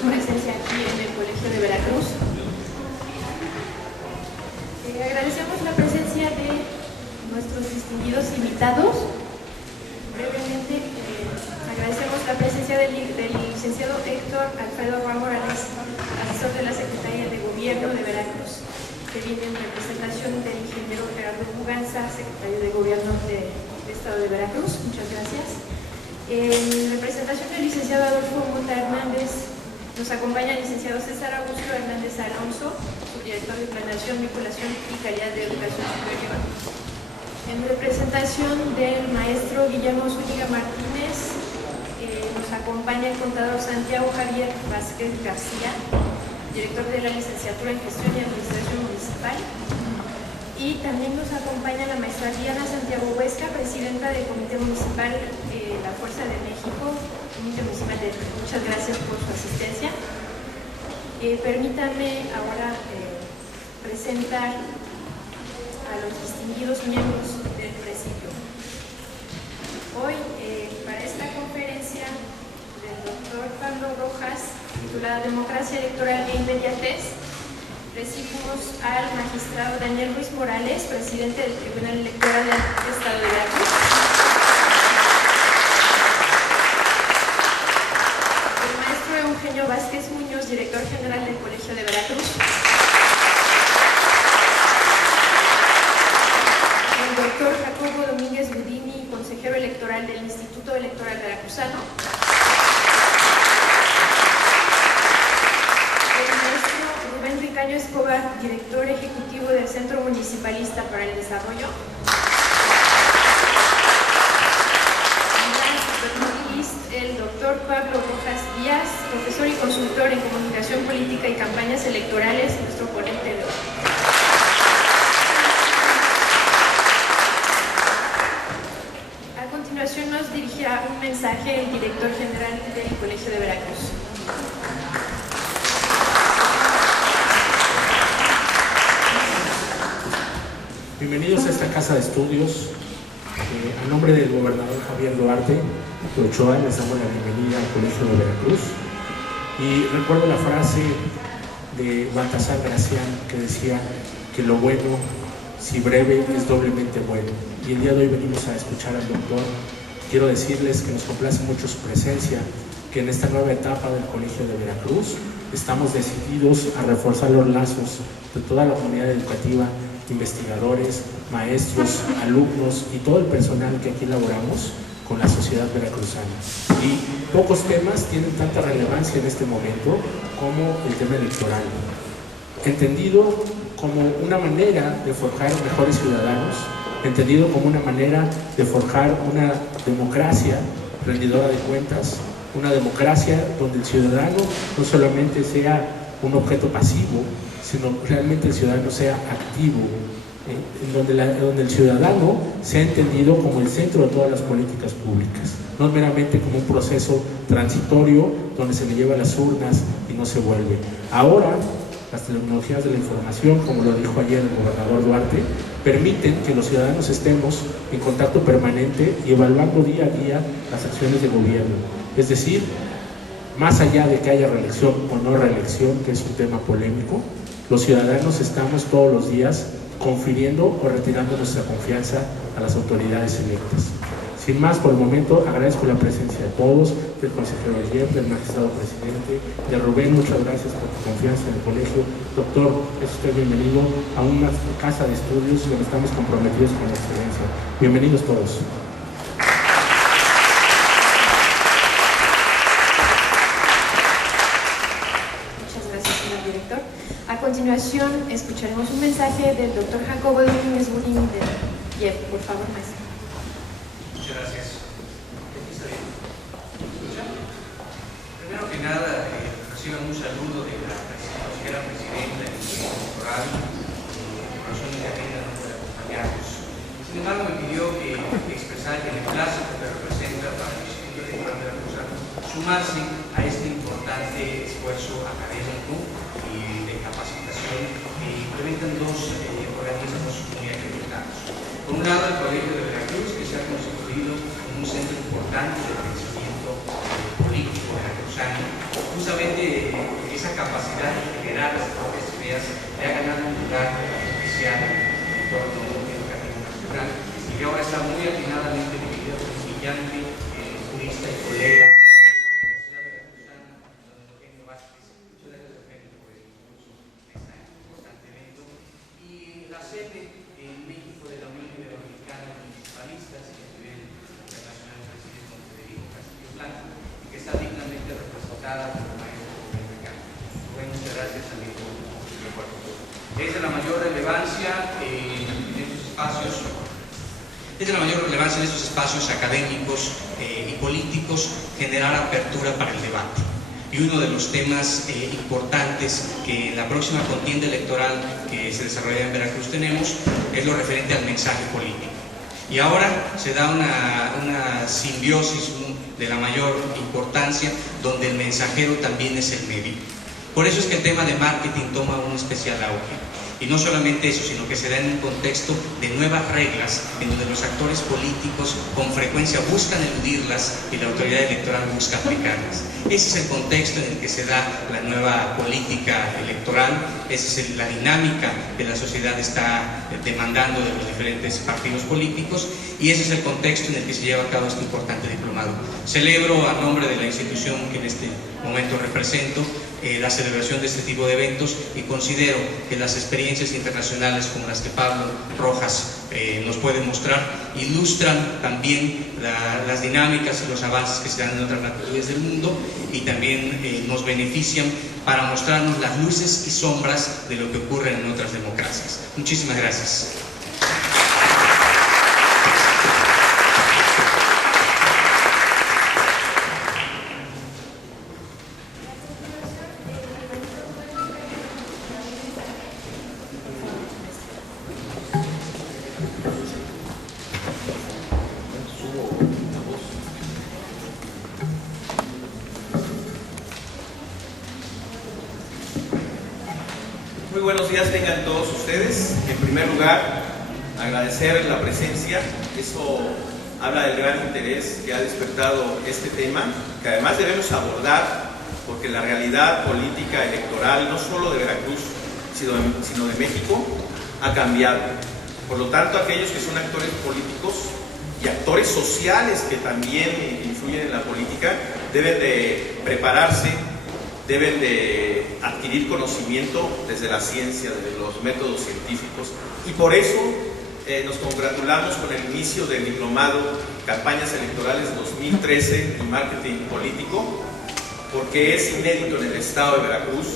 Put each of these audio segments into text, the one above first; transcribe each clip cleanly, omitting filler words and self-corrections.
su presencia aquí en el Colegio de Veracruz. Agradecemos la presencia de nuestros distinguidos invitados. Brevemente, agradecemos la presencia del licenciado Héctor Alfredo Roa Morales, asesor de la Secretaría de Gobierno de Veracruz, que viene en representación del ingeniero Gerardo Muganza, secretario de Gobierno del Estado de Veracruz. Muchas gracias. En representación del licenciado Adolfo Mota Hernández, nos acompaña el licenciado César Augusto Hernández Alonso, subdirector de Planeación, Vinculación y Calidad de Educación Superior. En representación del maestro Guillermo Zúñiga Martínez, nos acompaña el contador Santiago Javier Vázquez García, director de la licenciatura en Gestión y Administración Municipal. Y también nos acompaña la maestra Diana Santiago Huesca, presidenta del Comité Municipal La Fuerza de México. Comité Municipal de Muchas gracias por su asistencia. Permítanme ahora presentar a los distinguidos miembros del presidio. Hoy, para esta conferencia del doctor Pablo Rojas, titulada Democracia Electoral e Inmediatez, recibimos al magistrado Daniel Ruiz Morales, presidente del Tribunal Electoral del Estado de Veracruz, el maestro Eugenio Vázquez Muñoz, director general del Colegio de Veracruz, el doctor Jacobo Domínguez Budini, consejero electoral del Instituto Electoral Veracruzano, el maestro Rubén Ricaño Escobar, director ejecutivo del Centro Municipalista para el Desarrollo, el doctor Pablo Rojas Díaz, profesor y consultor en comunicación política y campañas electorales, nuestro ponente de hoy. A continuación nos dirigirá un mensaje el director general del Colegio de Veracruz. Bienvenidos a esta casa de estudios. A nombre del gobernador Javier Duarte de Ochoa, les damos la bienvenida al Colegio de Veracruz. Y recuerdo la frase de Baltasar Gracián que decía que lo bueno, si breve, es doblemente bueno. Y el día de hoy venimos a escuchar al doctor. Quiero decirles que nos complace mucho su presencia, que en esta nueva etapa del Colegio de Veracruz estamos decididos a reforzar los lazos de toda la comunidad educativa, investigadores, maestros, alumnos y todo el personal que aquí laboramos con la sociedad veracruzana. Y pocos temas tienen tanta relevancia en este momento como el tema electoral, entendido como una manera de forjar mejores ciudadanos, entendido como una manera de forjar una democracia rendidora de cuentas, una democracia donde el ciudadano no solamente sea un objeto pasivo, sino realmente el ciudadano sea activo, donde el ciudadano sea entendido como el centro de todas las políticas públicas, no meramente como un proceso transitorio donde se le lleva las urnas y no se vuelve. Ahora, las tecnologías de la información, como lo dijo ayer el gobernador Duarte, permiten que los ciudadanos estemos en contacto permanente y evaluando día a día las acciones de gobierno. Es decir, más allá de que haya reelección o no reelección, que es un tema polémico, los ciudadanos estamos todos los días confiriendo o retirando nuestra confianza a las autoridades electas. Sin más, por el momento, agradezco la presencia de todos, del consejero Ayer, del magistrado presidente, de Rubén, muchas gracias por tu confianza en el colegio. Doctor, es usted bienvenido a una casa de estudios donde estamos comprometidos con la excelencia. Bienvenidos todos. A continuación, escucharemos un mensaje del doctor Jacobo Domínguez Budini de IEF. Por favor, maestro. Muchas gracias. Primero que nada, reciban un saludo de la consejera presidenta del Consejo Electoral, por razones de agenda no puede acompañarnos. Sin embargo, me pidió que expresara que el clásico que representa para el Instituto Electoral de Veracruz sumarse a este importante esfuerzo académico y de capacitación que implementan dos organismos muy acreditados. Por un lado, el Colegio de Veracruz, que se ha constituido como un centro importante de pensamiento político veracruzano, justamente esa capacidad de generar las propias ideas le ha ganado un lugar especial en torno al educativo nacional, y que ahora está muy atinadamente dividido con un brillante jurista y colega de la Universidad Veracruzana, don Eugenio Vázquez. Muchas gracias, Eugenio, por el impulso de este importante evento. Y la sede en México de la Unión Iberoamericana de Municipalistas, que a nivel internacional preside con Federico Castillo Blanco, y que está dignamente representada por el maestro mexicano. Muchas gracias, amigo. Es de la mayor relevancia en estos espacios. Es de la mayor relevancia en estos espacios académicos y políticos generar apertura para el debate. Y uno de los temas importantes que en la próxima contienda electoral que se desarrolla en Veracruz tenemos es lo referente al mensaje político. Y ahora se da una simbiosis de la mayor importancia, donde el mensajero también es el medio. Por eso es que el tema de marketing toma un especial auge. Y no solamente eso, sino que se da en un contexto de nuevas reglas, en donde los actores políticos con frecuencia buscan eludirlas y la autoridad electoral busca aplicarlas. Ese es el contexto en el que se da la nueva política electoral, esa es la dinámica que la sociedad está demandando de los diferentes partidos políticos, y ese es el contexto en el que se lleva a cabo este importante diplomado. Celebro a nombre de la institución que en este momento represento la celebración de este tipo de eventos, y considero que las experiencias internacionales como las que Pablo Rojas nos puede mostrar ilustran también las dinámicas y los avances que se dan en otras latitudes del mundo, y también nos benefician para mostrarnos las luces y sombras de lo que ocurre en otras democracias. Muchísimas gracias. Muy buenos días tengan todos ustedes. En primer lugar, agradecer la presencia. Eso habla del gran interés que ha despertado este tema, que además debemos abordar, porque la realidad política electoral, no solo de Veracruz, sino de México, ha cambiado. Por lo tanto, aquellos que son actores políticos y actores sociales que también influyen en la política, deben de prepararse, deben de adquirir conocimiento desde la ciencia, desde los métodos científicos, y por eso nos congratulamos con el inicio del diplomado Campañas Electorales 2013 y Marketing Político, porque es inédito en el estado de Veracruz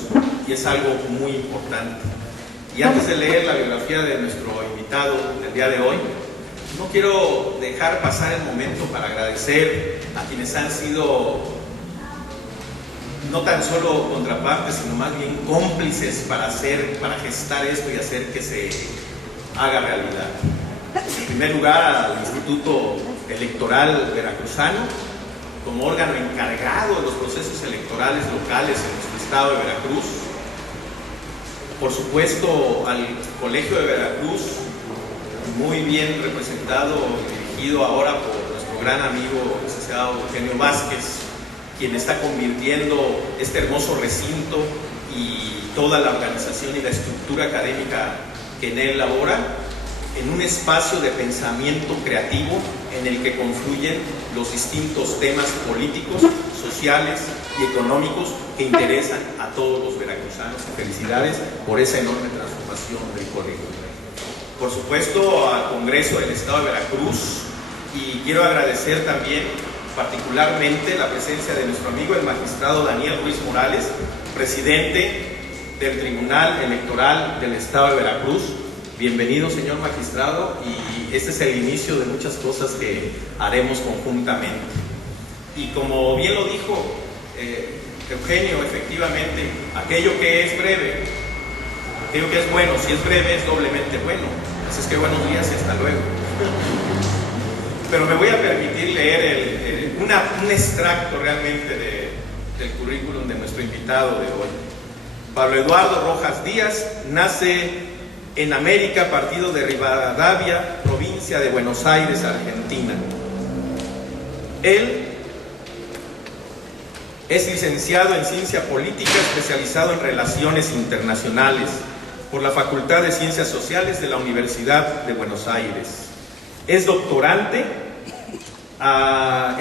y es algo muy importante. Y antes de leer la biografía de nuestro invitado del día de hoy, no quiero dejar pasar el momento para agradecer a quienes han sido no tan solo contrapartes, sino más bien cómplices para gestar esto y hacer que se haga realidad. En primer lugar, al Instituto Electoral Veracruzano, como órgano encargado de los procesos electorales locales en nuestro estado de Veracruz. Por supuesto, al Colegio de Veracruz, muy bien representado y dirigido ahora por nuestro gran amigo el licenciado Eugenio Vázquez, quien está convirtiendo este hermoso recinto y toda la organización y la estructura académica que en él labora en un espacio de pensamiento creativo en el que confluyen los distintos temas políticos, sociales y económicos que interesan a todos los veracruzanos. Felicidades por esa enorme transformación del colegio. Por supuesto, al Congreso del Estado de Veracruz, y quiero agradecer también particularmente la presencia de nuestro amigo el magistrado Daniel Ruiz Morales, presidente del Tribunal Electoral del Estado de Veracruz. Bienvenido, señor magistrado, y este es el inicio de muchas cosas que haremos conjuntamente. Y como bien lo dijo Eugenio, efectivamente, aquello que es breve, aquello que es bueno, si es breve es doblemente bueno. Así es que buenos días y hasta luego. Pero me voy a permitir leer un extracto realmente del currículum de nuestro invitado de hoy. Pablo Eduardo Rojas Díaz nace en América, partido de Rivadavia, provincia de Buenos Aires, Argentina. Él Es licenciado en Ciencia Política, especializado en Relaciones Internacionales por la Facultad de Ciencias Sociales de la Universidad de Buenos Aires. Es doctorante a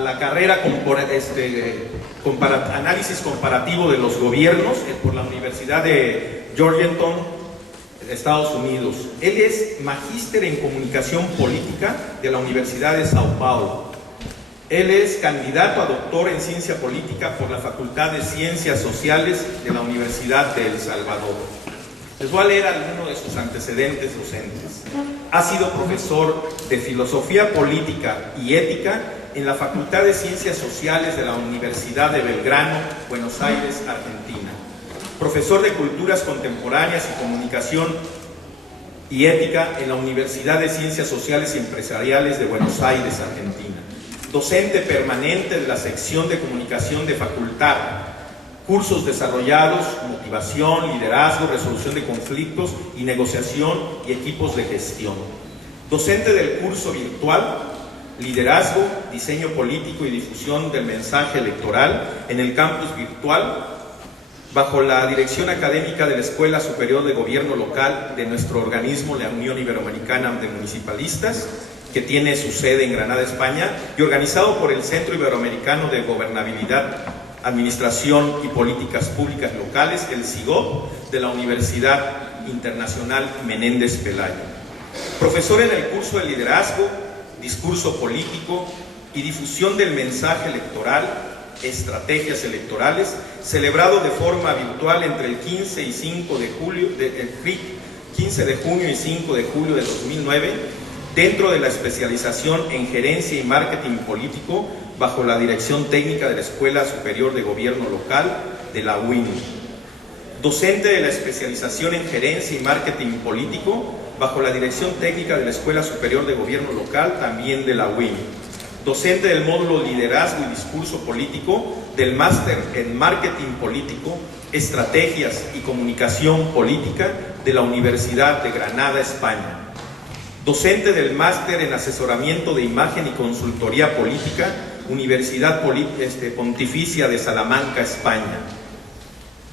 la carrera Análisis Comparativo de los Gobiernos por la Universidad de Georgetown, Estados Unidos. Él es magíster en Comunicación Política de la Universidad de Sao Paulo. Él es candidato a doctor en Ciencia Política por la Facultad de Ciencias Sociales de la Universidad de El Salvador. Les voy a leer algunos de sus antecedentes docentes. Ha sido profesor de Filosofía Política y Ética en la Facultad de Ciencias Sociales de la Universidad de Belgrano, Buenos Aires, Argentina. Profesor de Culturas Contemporáneas y Comunicación y Ética en la Universidad de Ciencias Sociales y Empresariales de Buenos Aires, Argentina. Docente permanente de la sección de Comunicación de Facultad. Cursos desarrollados, motivación, liderazgo, resolución de conflictos y negociación y equipos de gestión. Docente del curso virtual, liderazgo, diseño político y difusión del mensaje electoral en el campus virtual, bajo la dirección académica de la Escuela Superior de Gobierno Local de nuestro organismo, la Unión Iberoamericana de Municipalistas, que tiene su sede en Granada, España, y organizado por el Centro Iberoamericano de Gobernabilidad, Administración y Políticas Públicas Locales, el CIGOP, de la Universidad Internacional Menéndez Pelayo. Profesor en el curso de Liderazgo, Discurso Político y Difusión del Mensaje Electoral, Estrategias Electorales, celebrado de forma virtual entre el 15 de junio y 5 de julio de 2009, dentro de la especialización en Gerencia y Marketing Político, bajo la dirección técnica de la Escuela Superior de Gobierno Local de la UIN. Docente de la especialización en Gerencia y Marketing Político, bajo la dirección técnica de la Escuela Superior de Gobierno Local, también de la UIN. Docente del módulo Liderazgo y Discurso Político, del Máster en Marketing Político, Estrategias y Comunicación Política de la Universidad de Granada, España. Docente del Máster en Asesoramiento de Imagen y Consultoría Política, Universidad Pontificia de Salamanca, España.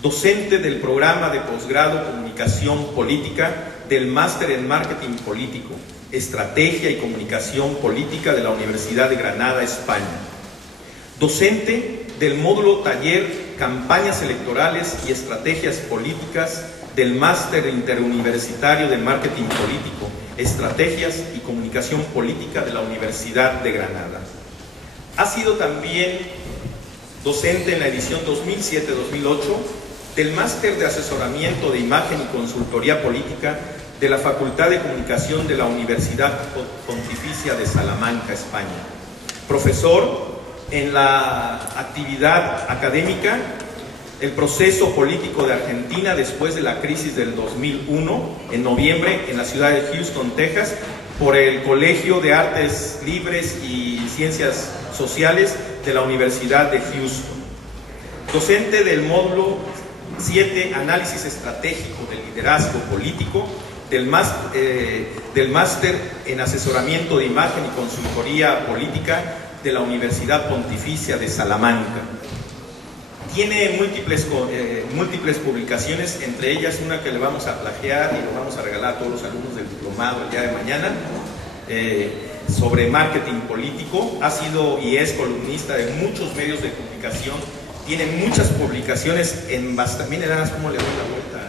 Docente del Programa de Posgrado Comunicación Política del Máster en Marketing Político, Estrategia y Comunicación Política de la Universidad de Granada, España. Docente del módulo Taller Campañas Electorales y Estrategias Políticas del Máster Interuniversitario de Marketing Político, Estrategias y Comunicación Política de la Universidad de Granada. Ha sido también docente en la edición 2007-2008 del Máster de Asesoramiento de Imagen y Consultoría Política de la Facultad de Comunicación de la Universidad Pontificia de Salamanca, España. Profesor en la actividad académica, el proceso político de Argentina después de la crisis del 2001, en noviembre, en la ciudad de Houston, Texas, por el Colegio de Artes Libres y Ciencias Sociales de la Universidad de Houston. Docente del módulo 7, Análisis Estratégico del Liderazgo Político, del Máster en Asesoramiento de Imagen y Consultoría Política de la Universidad Pontificia de Salamanca. Tiene múltiples publicaciones, entre ellas una que le vamos a plagiar y lo vamos a regalar a todos los alumnos del diplomado el día de mañana, sobre marketing político. Ha sido y es columnista de muchos medios de publicación. Tiene muchas publicaciones en bastantes, miren nada más cómo le doy la vuelta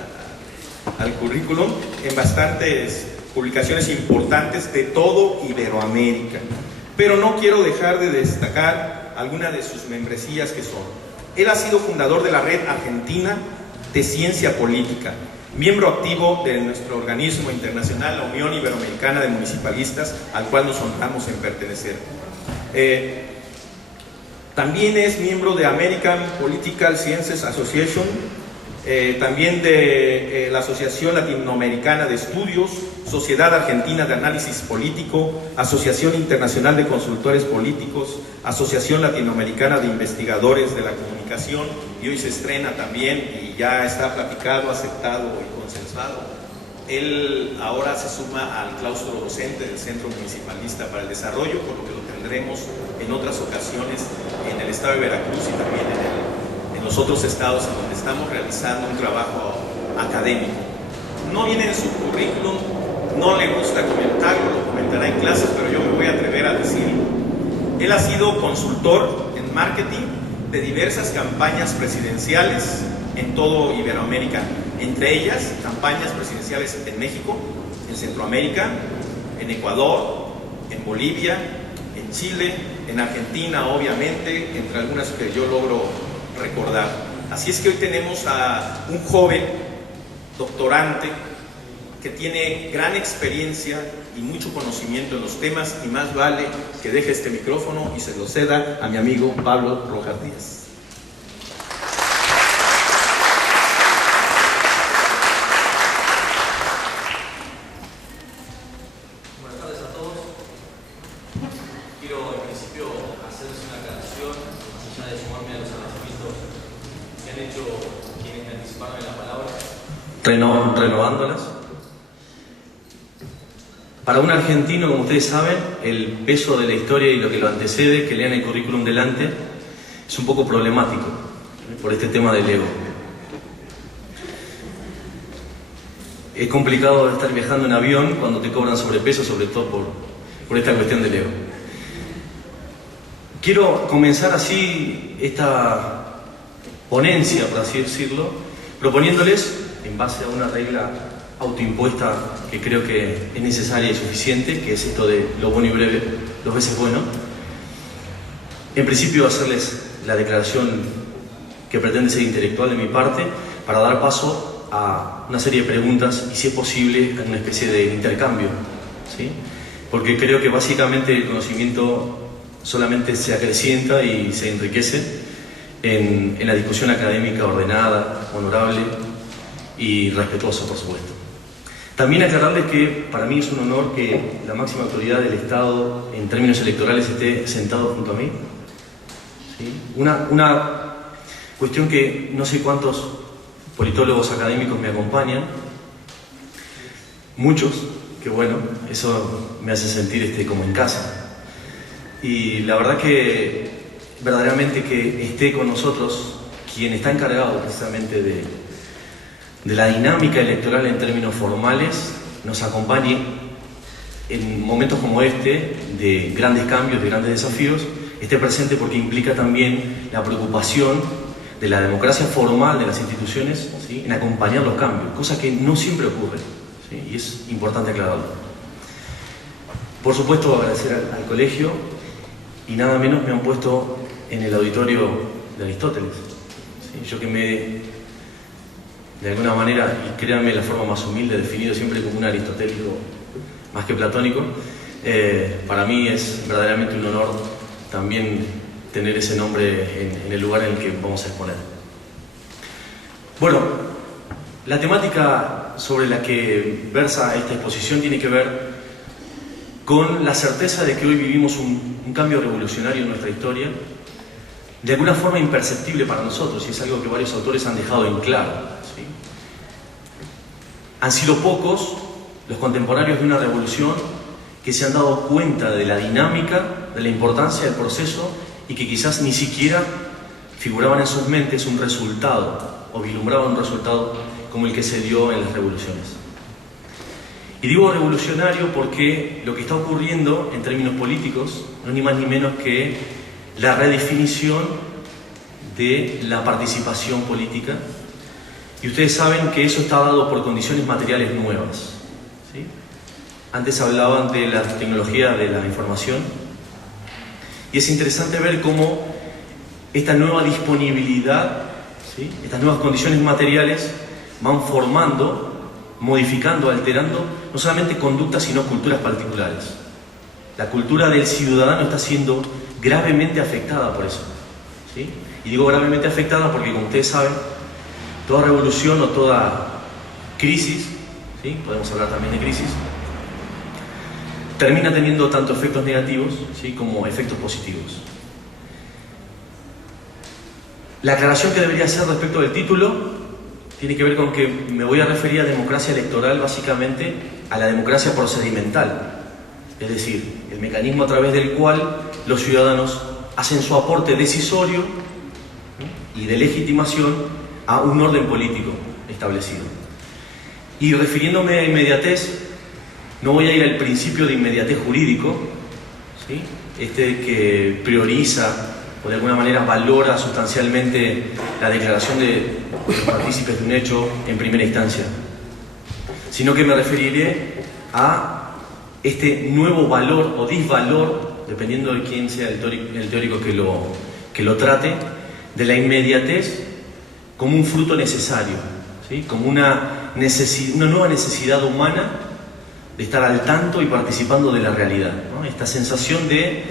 al currículum, en bastantes publicaciones importantes de todo Iberoamérica. Pero no quiero dejar de destacar algunas de sus membresías que son: él ha sido fundador de la Red Argentina de Ciencia Política, miembro activo de nuestro organismo internacional, la Unión Iberoamericana de Municipalistas, al cual nos honramos en pertenecer. También es miembro de American Political Sciences Association, también de la Asociación Latinoamericana de Estudios, Sociedad Argentina de Análisis Político, Asociación Internacional de Consultores Políticos, Asociación Latinoamericana de Investigadores de la Comunicación, y hoy se estrena también y ya está platicado, aceptado y consensuado. Él ahora se suma al claustro docente del Centro Municipalista para el Desarrollo, por lo que lo tendremos tendremos en otras ocasiones en el estado de Veracruz y también en los otros estados en donde estamos realizando un trabajo académico. No viene en su currículum, no le gusta comentarlo, lo comentará en clases, pero yo me voy a atrever a decirlo. Él ha sido consultor en marketing de diversas campañas presidenciales en todo Iberoamérica, entre ellas campañas presidenciales en México, en Centroamérica, en Ecuador, en Bolivia, en Chile, en Argentina, obviamente, entre algunas que yo logro recordar. Así es que hoy tenemos a un joven doctorante que tiene gran experiencia y mucho conocimiento en los temas, y más vale que deje este micrófono y se lo ceda a mi amigo Pablo Rojas Díaz. Buenas tardes a todos. Quiero en principio hacerles una aclaración, más allá de sumarme a los agradecimientos que han hecho quienes me anticiparon en la palabra, renovándolas. Para un argentino, como ustedes saben, el peso de la historia y lo que lo antecede, que lean el currículum delante, es un poco problemático por este tema del ego. Es complicado estar viajando en avión cuando te cobran sobrepeso, sobre todo por esta cuestión del ego. Quiero comenzar así esta ponencia, por así decirlo, proponiéndoles, en base a una regla autoimpuesta que creo que es necesaria y suficiente, que es esto de lo bueno y breve, 2 veces bueno. En principio, hacerles la declaración que pretende ser intelectual de mi parte, para dar paso a una serie de preguntas y, si es posible, en una especie de intercambio, ¿sí? Porque creo que básicamente el conocimiento solamente se acrecienta y se enriquece en la discusión académica ordenada, honorable y respetuosa, por supuesto. También aclararles que para mí es un honor que la máxima autoridad del Estado en términos electorales esté sentado junto a mí, ¿sí? Una cuestión que no sé cuántos politólogos académicos me acompañan, muchos, que bueno, eso me hace sentir como en casa. Y la verdad que verdaderamente que esté con nosotros quien está encargado precisamente de la dinámica electoral en términos formales, nos acompañe en momentos como este, de grandes cambios, de grandes desafíos, esté presente porque implica también la preocupación de la democracia formal de las instituciones, ¿sí?, en acompañar los cambios, cosa que no siempre ocurre, ¿sí?, y es importante aclararlo. Por supuesto, agradecer al colegio, y nada menos me han puesto en el auditorio de Aristóteles, ¿sí? Yo que me de alguna manera, y créanme la forma más humilde, definido siempre como un aristotélico más que platónico, para mí es verdaderamente un honor también tener ese nombre en el lugar en el que vamos a exponer. Bueno, la temática sobre la que versa esta exposición tiene que ver con la certeza de que hoy vivimos un cambio revolucionario en nuestra historia, de alguna forma imperceptible para nosotros, y es algo que varios autores han dejado en claro, ¿sí? Han sido pocos los contemporáneos de una revolución que se han dado cuenta de la dinámica, de la importancia del proceso, y que quizás ni siquiera figuraban en sus mentes un resultado, o vislumbraban un resultado como el que se dio en las revoluciones. Y digo revolucionario porque lo que está ocurriendo en términos políticos no es ni más ni menos que la redefinición de la participación política, y ustedes saben que eso está dado por condiciones materiales nuevas, ¿sí? Antes hablaban de la tecnología de la información, y es interesante ver cómo esta nueva disponibilidad, ¿sí?, estas nuevas condiciones materiales van formando, modificando, alterando no solamente conductas sino culturas particulares. La cultura del ciudadano está siendo gravemente afectada por eso, ¿sí? Y digo gravemente afectada porque, como ustedes saben, toda revolución o toda crisis, ¿sí?, podemos hablar también de crisis, termina teniendo tanto efectos negativos, ¿sí?, como efectos positivos. La aclaración que debería hacer respecto del título tiene que ver con que me voy a referir a democracia electoral, básicamente a la democracia procedimental. es decir, el mecanismo a través del cual los ciudadanos hacen su aporte decisorio y de legitimación a un orden político establecido. Y refiriéndome a inmediatez, no voy a ir al principio de inmediatez jurídico, ¿sí? Que prioriza o de alguna manera valora sustancialmente la declaración de los partícipes de un hecho en primera instancia, sino que me referiré a este nuevo valor o disvalor, dependiendo de quién sea el teórico que lo trate, de la inmediatez como un fruto necesario, ¿sí? Como una nueva necesidad humana de estar al tanto y participando de la realidad, ¿no? Esta sensación de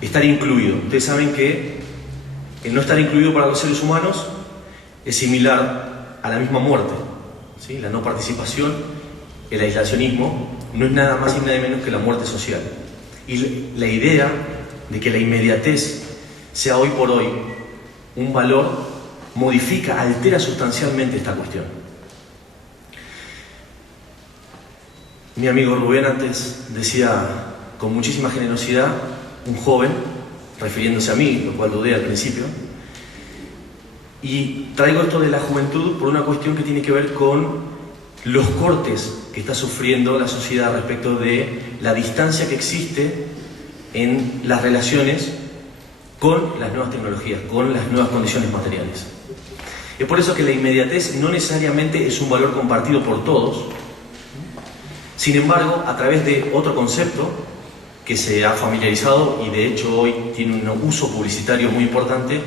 estar incluido. Ustedes saben que el no estar incluido para los seres humanos es similar a la misma muerte, ¿sí? La no participación, el aislacionismo, no es nada más y nada menos que la muerte social. Y la idea de que la inmediatez sea hoy por hoy un valor modifica, altera sustancialmente esta cuestión. Mi amigo Rubén antes decía con muchísima generosidad, un joven, refiriéndose a mí, lo cual dudé al principio, y traigo esto de la juventud por una cuestión que tiene que ver con los cortes que está sufriendo la sociedad respecto de la distancia que existe en las relaciones con las nuevas tecnologías, con las nuevas condiciones materiales. Es por eso que la inmediatez no necesariamente es un valor compartido por todos. Sin embargo, a través de otro concepto que se ha familiarizado y de hecho hoy tiene un uso publicitario muy importante,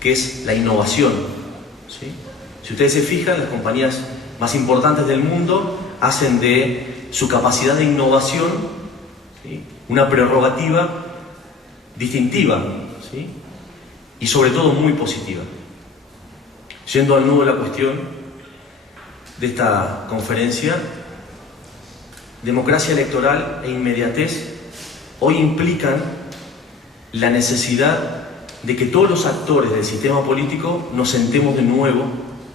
que es la innovación, ¿sí? Si ustedes se fijan, las compañías más importantes del mundo hacen de su capacidad de innovación, ¿sí?, una prerrogativa distintiva, ¿sí?, y sobre todo muy positiva. Yendo al nudo de la cuestión de esta conferencia, democracia electoral e inmediatez hoy implican la necesidad de que todos los actores del sistema político nos sentemos de nuevo,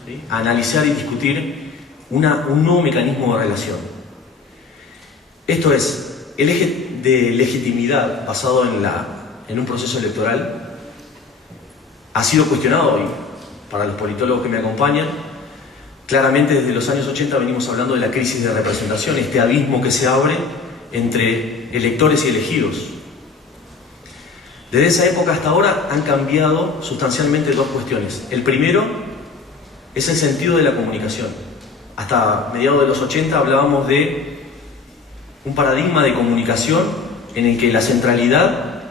¿sí?, a analizar y discutir un nuevo mecanismo de relación. Esto es, el eje de legitimidad basado en un proceso electoral ha sido cuestionado hoy. Para los politólogos que me acompañan, claramente desde los años 80 venimos hablando de la crisis de representación, este abismo que se abre entre electores y elegidos. Desde esa época hasta ahora han cambiado sustancialmente dos cuestiones. El primero es el sentido de la comunicación. Hasta mediados de los 80 hablábamos de un paradigma de comunicación en el que la centralidad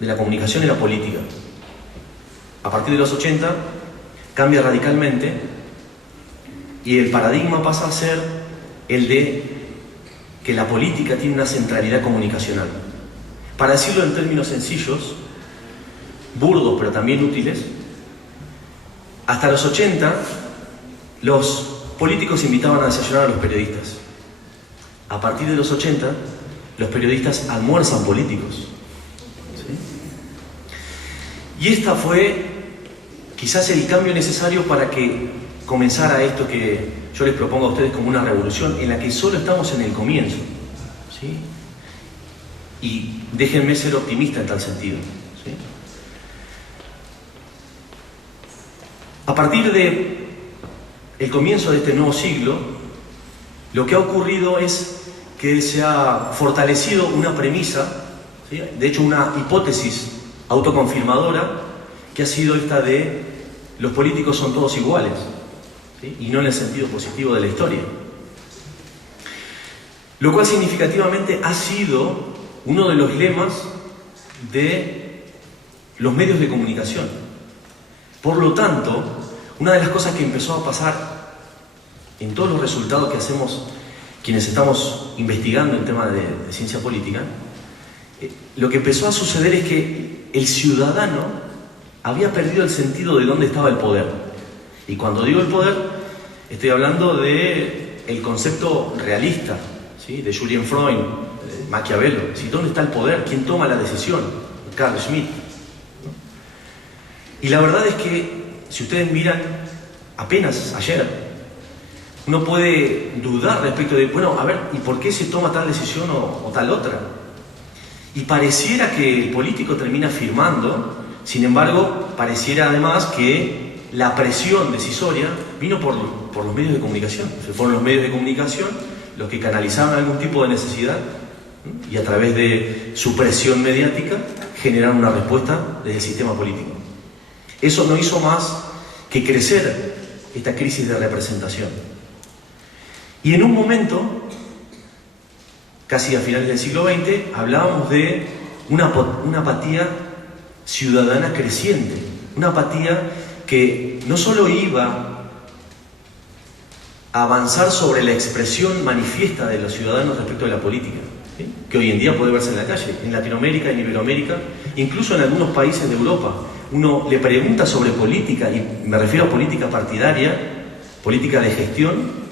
de la comunicación era política. A partir de los 80 cambia radicalmente y el paradigma pasa a ser el de que la política tiene una centralidad comunicacional. Para decirlo en términos sencillos, burdos pero también útiles, hasta los 80 los políticos invitaban a desayunar a los periodistas. A partir de los 80 los periodistas almuerzan políticos, ¿sí? Y esta fue quizás el cambio necesario para que comenzara esto que yo les propongo a ustedes como una revolución, en la que solo estamos en el comienzo, ¿sí? Y déjenme ser optimista en tal sentido, ¿sí? A partir de el comienzo de este nuevo siglo, lo que ha ocurrido es que se ha fortalecido una premisa, ¿sí?, de hecho una hipótesis autoconfirmadora, que ha sido esta de los políticos son todos iguales, ¿sí?, y no en el sentido positivo de la historia. Lo cual significativamente ha sido uno de los lemas de los medios de comunicación. Por lo tanto, una de las cosas que empezó a pasar en todos los resultados que hacemos quienes estamos investigando el tema de ciencia política, lo que empezó a suceder es que el ciudadano había perdido el sentido de dónde estaba el poder. Y cuando digo el poder, estoy hablando del concepto realista, ¿sí?, de Julian Freud, de Maquiavelo. ¿Sí? ¿Dónde está el poder? ¿Quién toma la decisión? Carl Schmitt, ¿no? Y la verdad es que, si ustedes miran, apenas ayer, uno puede dudar respecto de, bueno, a ver, ¿y por qué se toma tal decisión o tal otra? Y pareciera que el político termina firmando, sin embargo, pareciera además que la presión decisoria vino por los medios de comunicación. Fueron los medios de comunicación los que canalizaron algún tipo de necesidad y a través de su presión mediática generaron una respuesta desde el sistema político. Eso no hizo más que crecer esta crisis de representación. Y en un momento, casi a finales del siglo XX, hablábamos de una apatía ciudadana creciente, una apatía que no solo iba a avanzar sobre la expresión manifiesta de los ciudadanos respecto de la política, ¿sí?, que hoy en día puede verse en la calle, en Latinoamérica, en Iberoamérica, incluso en algunos países de Europa. Uno le pregunta sobre política, y me refiero a política partidaria, política de gestión,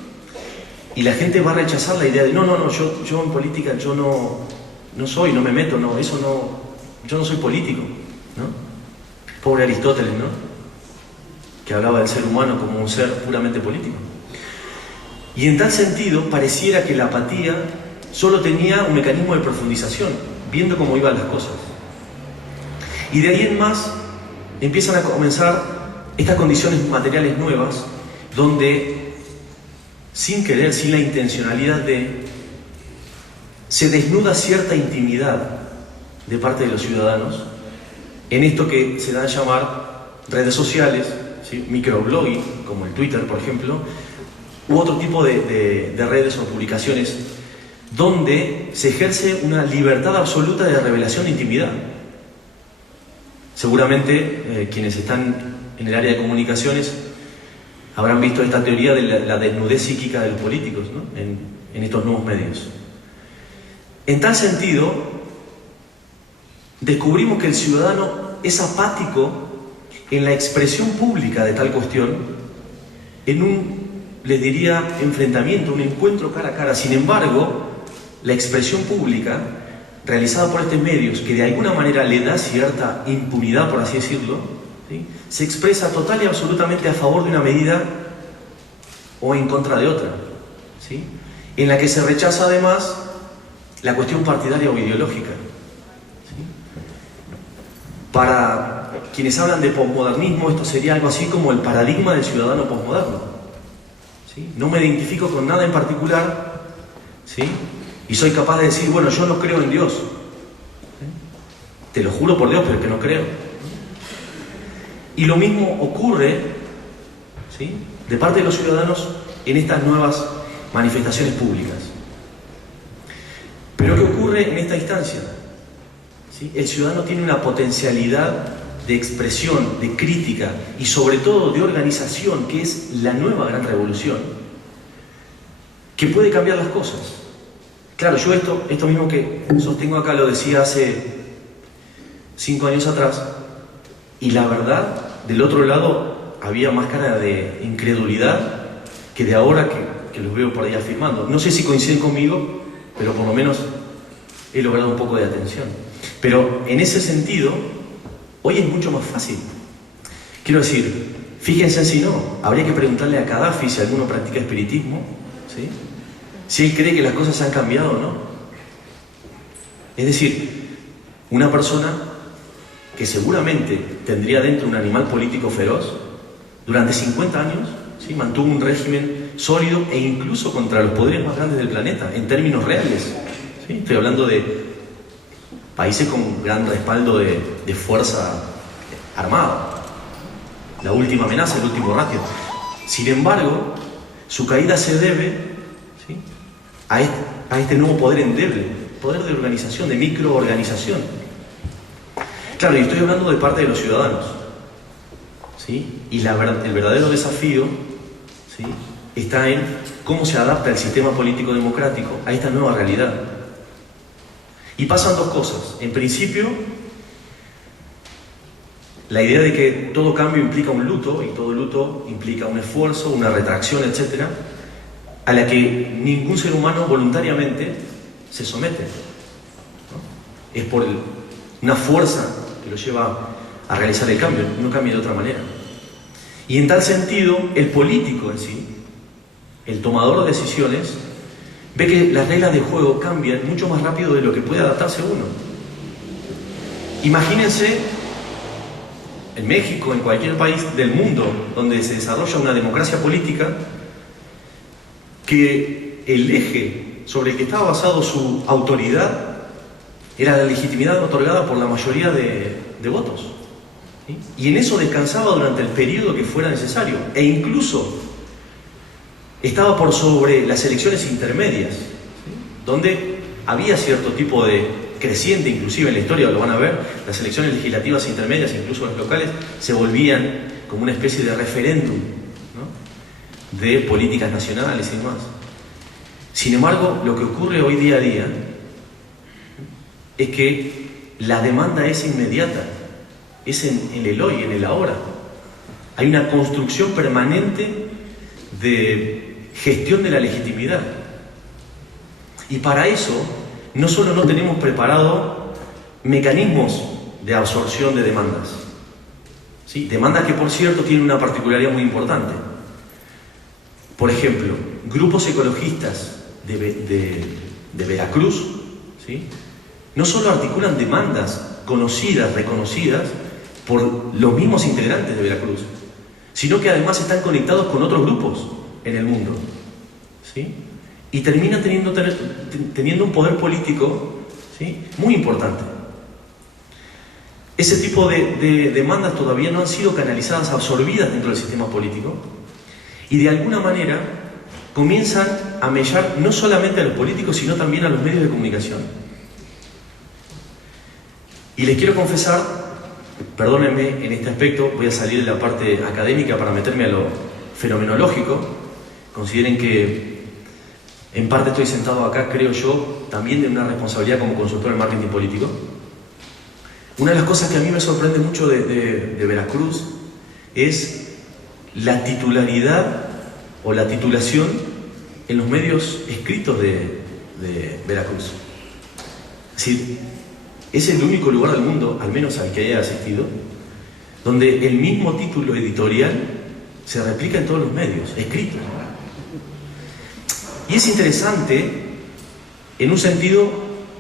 y la gente va a rechazar la idea de no, yo en política yo no me meto, yo no soy político, ¿no? Pobre Aristóteles, ¿no?, que hablaba del ser humano como un ser puramente político. Y en tal sentido, pareciera que la apatía solo tenía un mecanismo de profundización, viendo cómo iban las cosas. Y de ahí en más empiezan a comenzar estas condiciones materiales nuevas, donde, sin querer, sin la intencionalidad se desnuda cierta intimidad de parte de los ciudadanos en esto que se da a llamar redes sociales, ¿sí?, microblogging, como el Twitter, por ejemplo, u otro tipo de redes o publicaciones, donde se ejerce una libertad absoluta de revelación de intimidad. Seguramente quienes están en el área de comunicaciones habrán visto esta teoría de la desnudez psíquica de los políticos, ¿no?, en estos nuevos medios. En tal sentido, descubrimos que el ciudadano es apático en la expresión pública de tal cuestión, en un, les diría, enfrentamiento, un encuentro cara a cara. Sin embargo, la expresión pública realizada por estos medios, que de alguna manera le da cierta impunidad, por así decirlo, ¿sí?, se expresa total y absolutamente a favor de una medida o en contra de otra, ¿sí?, en la que se rechaza además la cuestión partidaria o ideológica, ¿sí? Para quienes hablan de posmodernismo, esto sería algo así como el paradigma del ciudadano posmoderno, ¿sí? No me identifico con nada en particular, ¿sí?, y soy capaz de decir, bueno, yo no creo en Dios, ¿sí?, te lo juro por Dios, pero que no creo. Y lo mismo ocurre, ¿sí?, de parte de los ciudadanos en estas nuevas manifestaciones públicas. Pero ¿qué ocurre en esta instancia? ¿Sí? El ciudadano tiene una potencialidad de expresión, de crítica y sobre todo de organización, que es la nueva gran revolución, que puede cambiar las cosas. Claro, yo esto mismo que sostengo acá lo decía hace 5 años atrás, y la verdad, del otro lado había más cara de incredulidad que de ahora que los veo por ahí afirmando. No sé si coinciden conmigo, pero por lo menos he logrado un poco de atención. Pero en ese sentido, hoy es mucho más fácil. Quiero decir, fíjense si no, habría que preguntarle a Gaddafi si alguno practica espiritismo, ¿sí?, si él cree que las cosas han cambiado o no. Es decir, una persona que seguramente tendría dentro un animal político feroz, durante 50 años, ¿sí?, mantuvo un régimen sólido e incluso contra los poderes más grandes del planeta, en términos reales, ¿sí? Estoy hablando de países con gran respaldo de fuerza armada, la última amenaza, el último ratio. Sin embargo, su caída se debe, ¿sí?, a este nuevo poder endeble, poder de organización, de microorganización. Claro, y estoy hablando de parte de los ciudadanos, ¿sí?, y el verdadero desafío, ¿sí?, está en cómo se adapta el sistema político democrático a esta nueva realidad. Y pasan dos cosas. En principio, la idea de que todo cambio implica un luto, y todo luto implica un esfuerzo, una retracción, etc., a la que ningún ser humano voluntariamente se somete, ¿no? Es por una fuerza que lo lleva a realizar el cambio, no cambia de otra manera. Y en tal sentido, el político en sí el tomador de decisiones, ve que las reglas de juego cambian mucho más rápido de lo que puede adaptarse uno. Imagínense en México, en cualquier país del mundo donde se desarrolla una democracia política, que el eje sobre el que estaba basado su autoridad era la legitimidad otorgada por la mayoría de votos. ¿Sí? Y en eso descansaba durante el periodo que fuera necesario, e incluso estaba por sobre las elecciones intermedias, ¿sí? Donde había cierto tipo de creciente, inclusive en la historia lo van a ver, las elecciones legislativas intermedias, incluso las locales, se volvían como una especie de referéndum, ¿no?, de políticas nacionales y demás. Sin embargo, lo que ocurre hoy día a día es que la demanda es inmediata, es en el hoy, en el ahora. Hay una construcción permanente de gestión de la legitimidad. Y para eso, no solo no tenemos preparado mecanismos de absorción de demandas, ¿sí? Demandas que, por cierto, tienen una particularidad muy importante. Por ejemplo, grupos ecologistas de Veracruz, ¿sí?, no solo articulan demandas conocidas, reconocidas por los mismos integrantes de Veracruz, sino que además están conectados con otros grupos en el mundo, ¿sí?, y terminan teniendo un poder político, ¿sí?, muy importante. Ese tipo de demandas todavía no han sido canalizadas, absorbidas dentro del sistema político, y de alguna manera comienzan a mellar no solamente a los políticos, sino también a los medios de comunicación. Y les quiero confesar, perdónenme en este aspecto, voy a salir de la parte académica para meterme a lo fenomenológico. Consideren que en parte estoy sentado acá, creo yo, también de una responsabilidad como consultor en marketing político. Una de las cosas que a mí me sorprende mucho de Veracruz es la titularidad o la titulación en los medios escritos de Veracruz. Es decir, es el único lugar del mundo, al menos al que haya asistido, donde el mismo título editorial se replica en todos los medios, escritos. Y es interesante, en un sentido,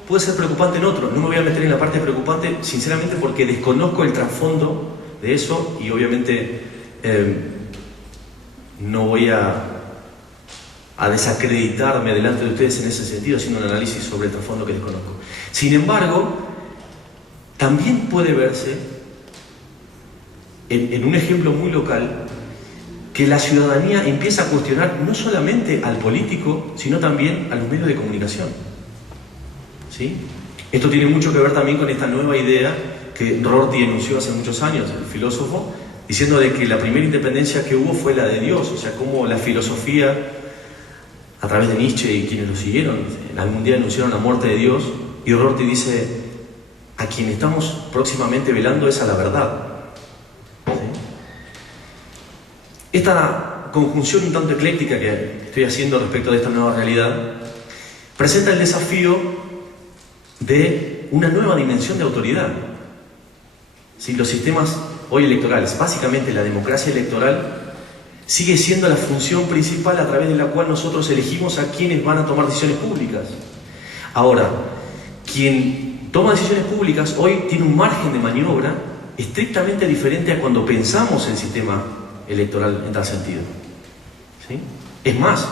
puede ser preocupante en otro. No me voy a meter en la parte preocupante, sinceramente, porque desconozco el trasfondo de eso y obviamente no voy a desacreditarme delante de ustedes en ese sentido, haciendo un análisis sobre el trasfondo que desconozco. Sin embargo, también puede verse, en un ejemplo muy local, que la ciudadanía empieza a cuestionar no solamente al político, sino también a los medios de comunicación. ¿Sí? Esto tiene mucho que ver también con esta nueva idea que Rorty enunció hace muchos años, el filósofo, diciendo de que la primera independencia que hubo fue la de Dios, o sea, como la filosofía, a través de Nietzsche y quienes lo siguieron, en algún día anunciaron la muerte de Dios, y Rorty dice: a quien estamos próximamente velando es a la verdad. ¿Sí? Esta conjunción un tanto ecléctica que estoy haciendo respecto de esta nueva realidad presenta el desafío de una nueva dimensión de autoridad. ¿Sí? Los sistemas hoy electorales, básicamente la democracia electoral, sigue siendo la función principal a través de la cual nosotros elegimos a quienes van a tomar decisiones públicas. Ahora, quien toma decisiones públicas hoy tiene un margen de maniobra estrictamente diferente a cuando pensamos el sistema electoral en tal sentido. ¿Sí? Es más,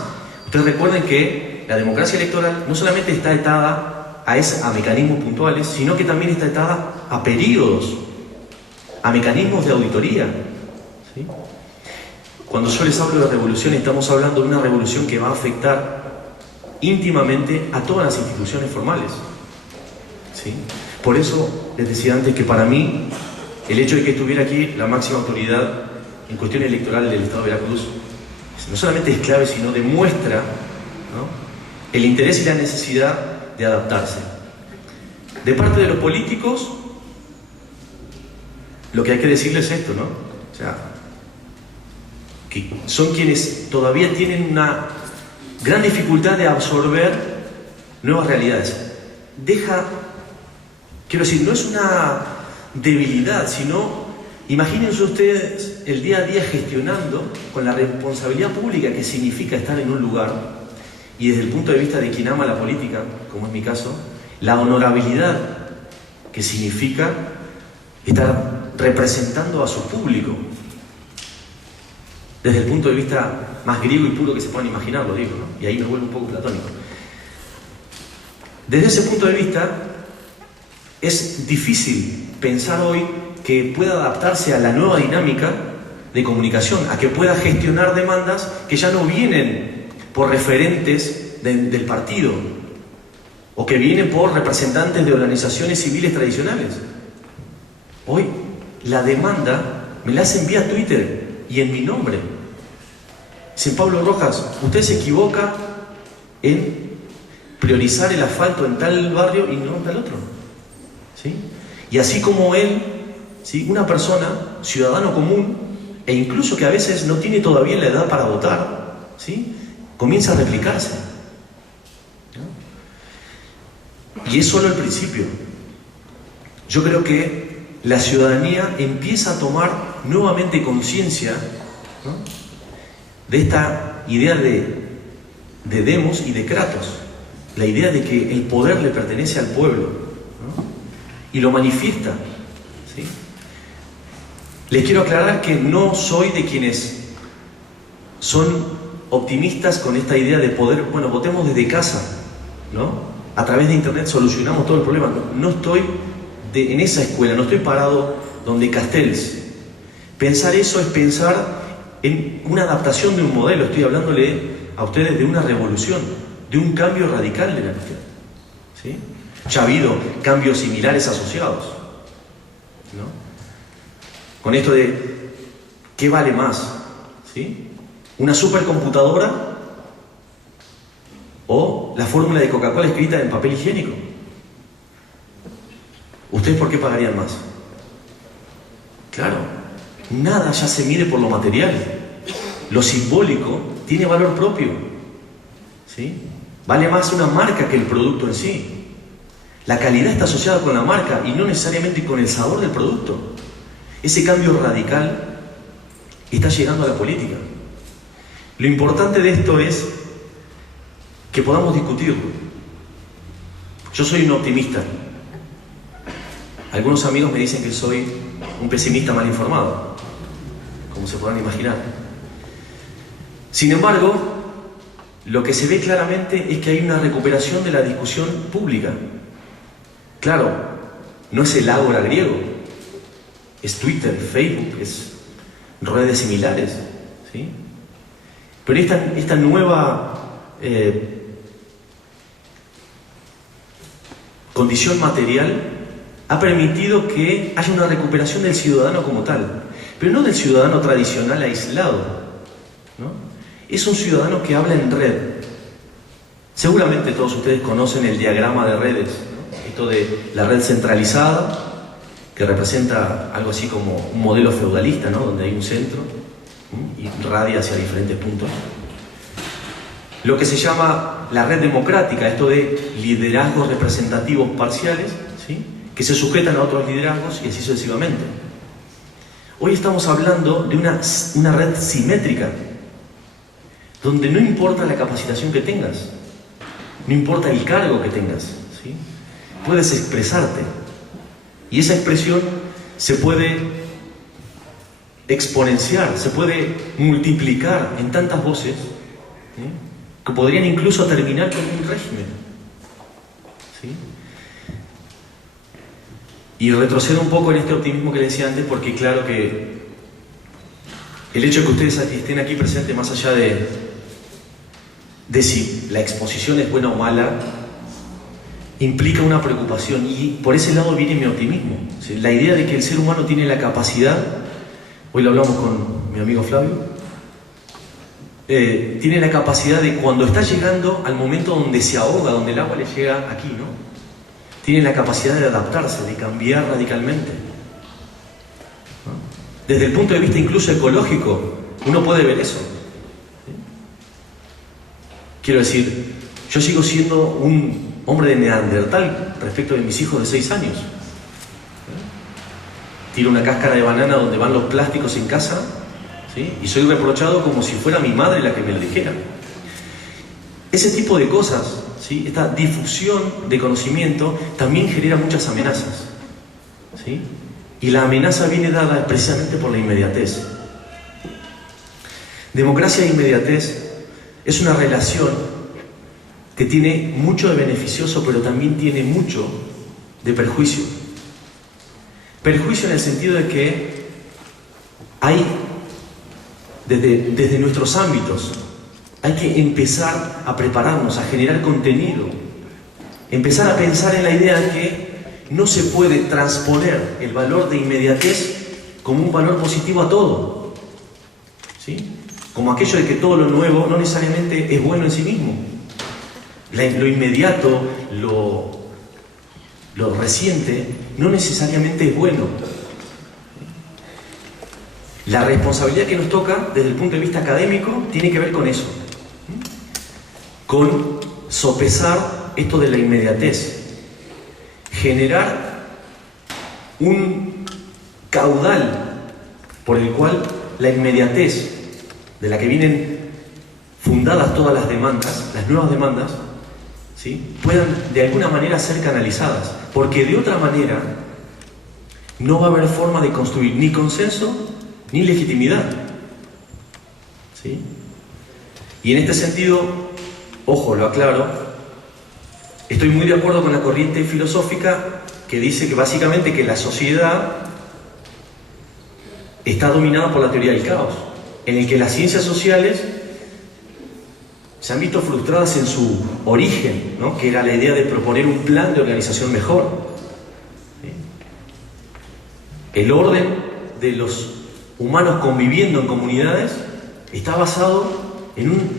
ustedes recuerden que la democracia electoral no solamente está atada a mecanismos puntuales, sino que también está atada a periodos, a mecanismos de auditoría. ¿Sí? Cuando yo les hablo de revolución, estamos hablando de una revolución que va a afectar íntimamente a todas las instituciones formales. ¿Sí? Por eso les decía antes que para mí el hecho de que estuviera aquí la máxima autoridad en cuestión electoral del Estado de Veracruz no solamente es clave, sino demuestra, ¿no?, el interés y la necesidad de adaptarse. De parte de los políticos, lo que hay que decirles es esto, ¿no? O sea, que son quienes todavía tienen una gran dificultad de absorber nuevas realidades. Quiero decir, no es una debilidad, sino Imagínense ustedes el día a día gestionando con la responsabilidad pública que significa estar en un lugar y desde el punto de vista de quien ama la política, como es mi caso, la honorabilidad que significa estar representando a su público. Desde el punto de vista más griego y puro que se puedan imaginar, lo digo, ¿no? Y ahí me vuelvo un poco platónico. Desde ese punto de vista, es difícil pensar hoy que pueda adaptarse a la nueva dinámica de comunicación, a que pueda gestionar demandas que ya no vienen por referentes del partido o que vienen por representantes de organizaciones civiles tradicionales. Hoy la demanda me la hace vía Twitter y en mi nombre. Dice Pablo Rojas, usted se equivoca en priorizar el asfalto en tal barrio y no en tal otro. ¿Sí? Y así como él, ¿sí?, una persona, ciudadano común, e incluso que a veces no tiene todavía la edad para votar, ¿sí?, comienza a replicarse, ¿no? Y es solo el principio. Yo creo que la ciudadanía empieza a tomar nuevamente conciencia, ¿no?, de esta idea de demos y de kratos, la idea de que el poder le pertenece al pueblo, ¿no?, y lo manifiesta, ¿sí? Les quiero aclarar que no soy de quienes son optimistas con esta idea de poder, bueno, votemos desde casa, ¿no? A través de internet solucionamos todo el problema. No estoy en esa escuela, no estoy parado donde Castells. Pensar eso es pensar en una adaptación de un modelo. Estoy hablándole a ustedes de una revolución, de un cambio radical de la cuestión, ¿sí? Ya ha habido cambios similares asociados, ¿no? Con esto de ¿qué vale más? ¿Sí? ¿Una supercomputadora o la fórmula de Coca-Cola escrita en papel higiénico? ¿Ustedes por qué pagarían más? Claro, nada ya se mide por lo material. Lo simbólico tiene valor propio, ¿sí? Vale más una marca que el producto en sí. La calidad está asociada con la marca y no necesariamente con el sabor del producto. Ese cambio radical está llegando a la política. Lo importante de esto es que podamos discutirlo. Yo soy un optimista. Algunos amigos me dicen que soy un pesimista mal informado, como se podrán imaginar. Sin embargo, lo que se ve claramente es que hay una recuperación de la discusión pública. Claro, no es el ágora griego, es Twitter, Facebook, es redes similares, ¿sí? Pero esta nueva condición material ha permitido que haya una recuperación del ciudadano como tal, pero no del ciudadano tradicional aislado, ¿no? Es un ciudadano que habla en red. Seguramente todos ustedes conocen el diagrama de redes, ¿no? Esto de la red centralizada, que representa algo así como un modelo feudalista, ¿no?, donde hay un centro y radia hacia diferentes puntos. Lo que se llama la red democrática, esto de liderazgos representativos parciales, ¿sí?, que se sujetan a otros liderazgos y así sucesivamente. Hoy estamos hablando de una red simétrica, donde no importa la capacitación que tengas, no importa el cargo que tengas, ¿sí?, puedes expresarte. Y esa expresión se puede exponenciar, se puede multiplicar en tantas voces, ¿sí?, que podrían incluso terminar con un régimen, ¿sí? Y retrocedo un poco en este optimismo que les decía antes, porque claro que el hecho de que ustedes estén aquí presentes, más allá de si la exposición es buena o mala, implica una preocupación, y por ese lado viene mi optimismo, ¿sí? La idea de que el ser humano tiene la capacidad, hoy lo hablamos con mi amigo Flavio, tiene la capacidad de, cuando está llegando al momento donde se ahoga, donde el agua le llega aquí, ¿no?, tiene la capacidad de adaptarse, de cambiar radicalmente, ¿no? Desde el punto de vista incluso ecológico, uno puede ver eso, ¿sí? Quiero decir, yo sigo siendo un hombre de Neandertal respecto de mis hijos de 6 años. tiro una cáscara de banana donde van los plásticos en casa, ¿sí? Y soy reprochado como si fuera mi madre la que me lo dijera. Ese tipo de cosas, ¿sí? Esta difusión de conocimiento también genera muchas amenazas, ¿sí? Y la amenaza viene dada precisamente por la inmediatez. Democracia e inmediatez es una relación que tiene mucho de beneficioso, pero también tiene mucho de perjuicio. Perjuicio en el sentido de que hay, desde nuestros ámbitos, hay que empezar a prepararnos, a generar contenido, empezar a pensar en la idea de que no se puede transponer el valor de inmediatez como un valor positivo a todo, ¿sí? Como aquello de que todo lo nuevo no necesariamente es bueno en sí mismo. Lo inmediato, lo reciente, no necesariamente es bueno. La responsabilidad que nos toca desde el punto de vista académico tiene que ver con eso, con sopesar esto de la inmediatez, generar un caudal por el cual la inmediatez de la que vienen fundadas todas las demandas, las nuevas demandas, ¿sí?, puedan de alguna manera ser canalizadas, porque de otra manera no va a haber forma de construir ni consenso ni legitimidad, ¿sí? Y en este sentido, ojo, lo aclaro, estoy muy de acuerdo con la corriente filosófica que dice que básicamente que la sociedad está dominada por la teoría del caos, en el que las ciencias sociales se han visto frustradas en su origen, ¿no?, que era la idea de proponer un plan de organización mejor. ¿Sí? El orden de los humanos conviviendo en comunidades está basado en un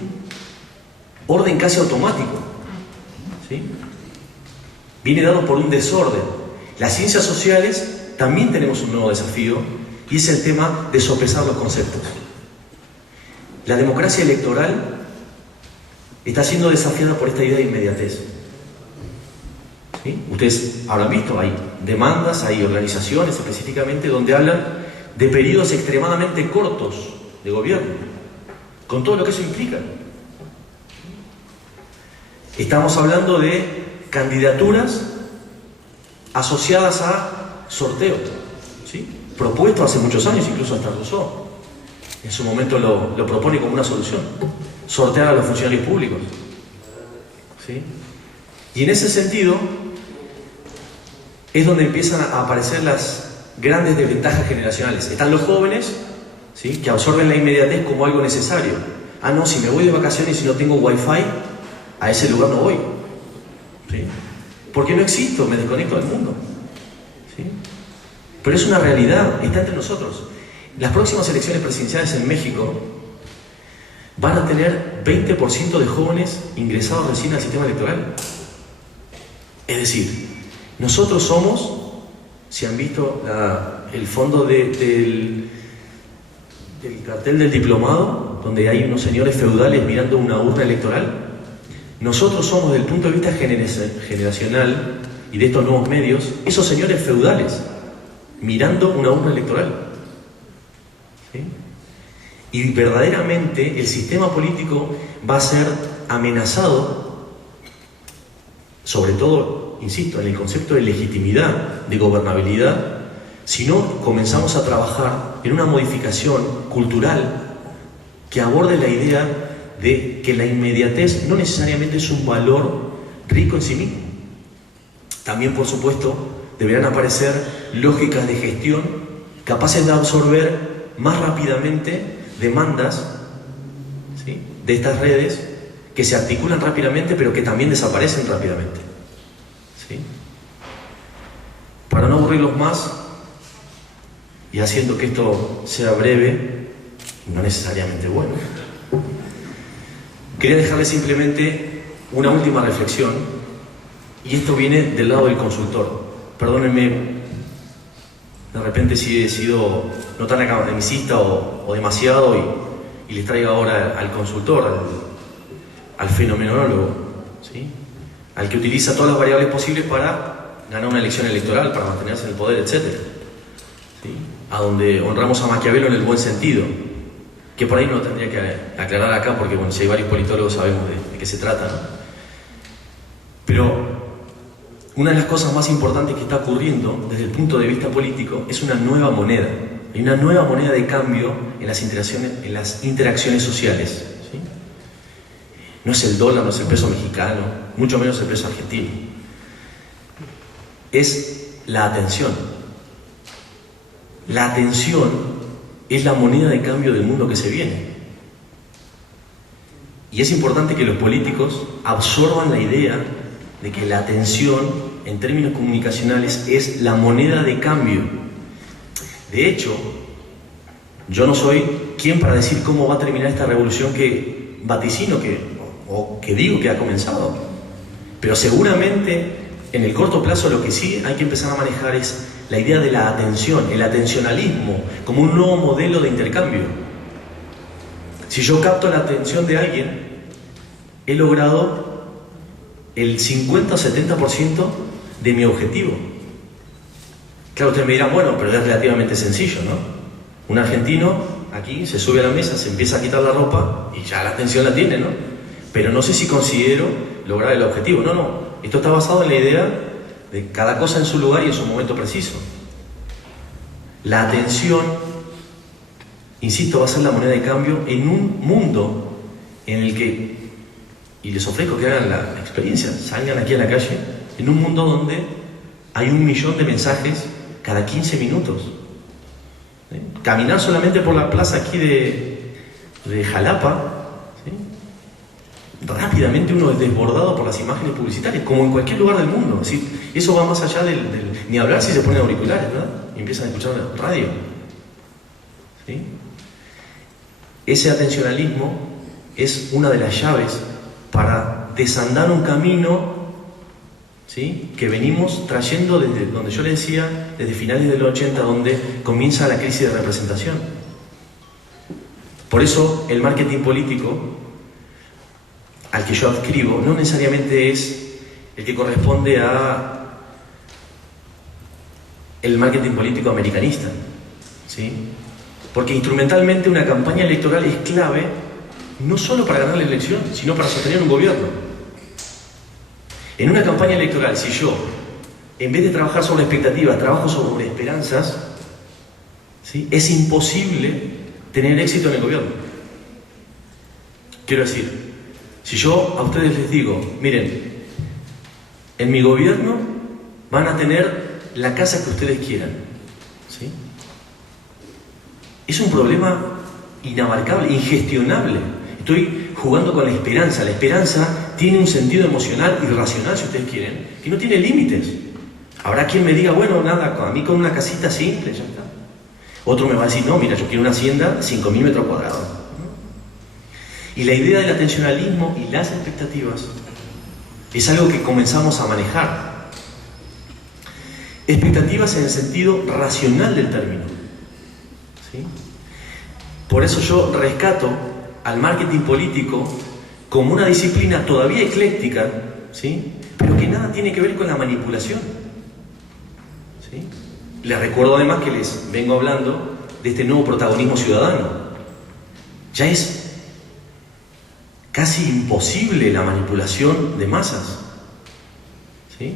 orden casi automático, ¿sí? Viene dado por un desorden. Las ciencias sociales también tenemos un nuevo desafío, y es el tema de sopesar los conceptos. La democracia electoral está siendo desafiada por esta idea de inmediatez, ¿sí? Ustedes habrán visto, hay demandas, hay organizaciones específicamente donde hablan de periodos extremadamente cortos de gobierno, con todo lo que eso implica. Estamos hablando de candidaturas asociadas a sorteo, ¿sí?, propuesto hace muchos años, incluso hasta Rousseau en su momento lo propone como una solución: sortear a los funcionarios públicos, ¿sí? Y en ese sentido es donde empiezan a aparecer las grandes desventajas generacionales. Están los jóvenes, ¿sí?, que absorben la inmediatez como algo necesario. Ah, no, si me voy de vacaciones y no tengo wifi, a ese lugar no voy, ¿sí?, porque no existo, me desconecto del mundo, ¿sí? Pero es una realidad, está entre nosotros. Las próximas elecciones presidenciales en México van a tener 20% de jóvenes ingresados recién al sistema electoral. Es decir, nosotros somos, si han visto el fondo del cartel del diplomado, donde hay unos señores feudales mirando una urna electoral, nosotros somos, desde el punto de vista generacional y de estos nuevos medios, esos señores feudales mirando una urna electoral, ¿sí? Y verdaderamente el sistema político va a ser amenazado, sobre todo, insisto, en el concepto de legitimidad, de gobernabilidad, si no comenzamos a trabajar en una modificación cultural que aborde la idea de que la inmediatez no necesariamente es un valor rico en sí mismo. También, por supuesto, deberán aparecer lógicas de gestión capaces de absorber más rápidamente demandas, ¿sí?, de estas redes que se articulan rápidamente pero que también desaparecen rápidamente, ¿sí? Para no aburrirlos más y haciendo que esto sea breve, no necesariamente bueno, quería dejarles simplemente una última reflexión, y esto viene del lado del consultor. Perdónenme de repente si he sido no tan academicista o demasiado y les traigo ahora al consultor, al fenomenólogo, ¿sí?, al que utiliza todas las variables posibles para ganar una elección electoral, para mantenerse en el poder, etc. ¿sí? A donde honramos a Maquiavelo en el buen sentido, que por ahí no tendría que aclarar acá porque bueno, si hay varios politólogos sabemos de qué se trata, ¿no? Pero una de las cosas más importantes que está ocurriendo desde el punto de vista político es una nueva moneda. Hay una nueva moneda de cambio en las interacciones sociales, ¿sí? No es el dólar, no es el peso mexicano, mucho menos el peso argentino. Es la atención. La atención es la moneda de cambio del mundo que se viene. Y es importante que los políticos absorban la idea de que la atención, en términos comunicacionales, es la moneda de cambio. De hecho, yo no soy quien para decir cómo va a terminar esta revolución que vaticino o que digo que ha comenzado. Pero seguramente, en el corto plazo, lo que sí hay que empezar a manejar es la idea de la atención, el atencionalismo, como un nuevo modelo de intercambio. Si yo capto la atención de alguien, he logrado el 50 o 70% de mi objetivo. Claro, ustedes me dirán, bueno, pero es relativamente sencillo, ¿no? Un argentino aquí se sube a la mesa, se empieza a quitar la ropa y ya la atención la tiene, ¿no? Pero no sé si considero lograr el objetivo. No. Esto está basado en la idea de cada cosa en su lugar y en su momento preciso. La atención, insisto, va a ser la moneda de cambio en un mundo en el que, y les ofrezco que hagan la experiencia, salgan aquí a la calle, en un mundo donde hay 1 millón de mensajes cada 15 minutos. ¿Sí? Caminar solamente por la plaza aquí de Jalapa, ¿sí? Rápidamente uno es desbordado por las imágenes publicitarias, como en cualquier lugar del mundo. Es decir, eso va más allá ni hablar si se ponen auriculares, ¿verdad? Y empiezan a escuchar radio. ¿Sí? Ese atencionalismo es una de las llaves para desandar un camino, ¿sí?, que venimos trayendo desde donde yo le decía, desde finales de los 80, donde comienza la crisis de representación. Por eso el marketing político al que yo adscribo no necesariamente es el que corresponde a el marketing político americanista, ¿sí? Porque instrumentalmente una campaña electoral es clave no solo para ganar la elección, sino para sostener un gobierno. En una campaña electoral, si yo, en vez de trabajar sobre expectativas, trabajo sobre esperanzas, ¿sí?, es imposible tener éxito en el gobierno. Quiero decir, si yo a ustedes les digo, miren, en mi gobierno van a tener la casa que ustedes quieran, ¿sí?, es un problema inabarcable, ingestionable. Estoy jugando con la esperanza. La esperanza tiene un sentido emocional y racional, si ustedes quieren, que no tiene límites. Habrá quien me diga, bueno, nada, a mí con una casita simple, ya está. Otro me va a decir, no, mira, yo quiero una hacienda 5.000 metros cuadrados. Y la idea del atencionalismo y las expectativas es algo que comenzamos a manejar. Expectativas en el sentido racional del término, ¿sí? Por eso yo rescato al marketing político como una disciplina todavía ecléctica, ¿sí?, pero que nada tiene que ver con la manipulación, ¿sí? Les recuerdo además que les vengo hablando de este nuevo protagonismo ciudadano. Ya es casi imposible la manipulación de masas, ¿sí?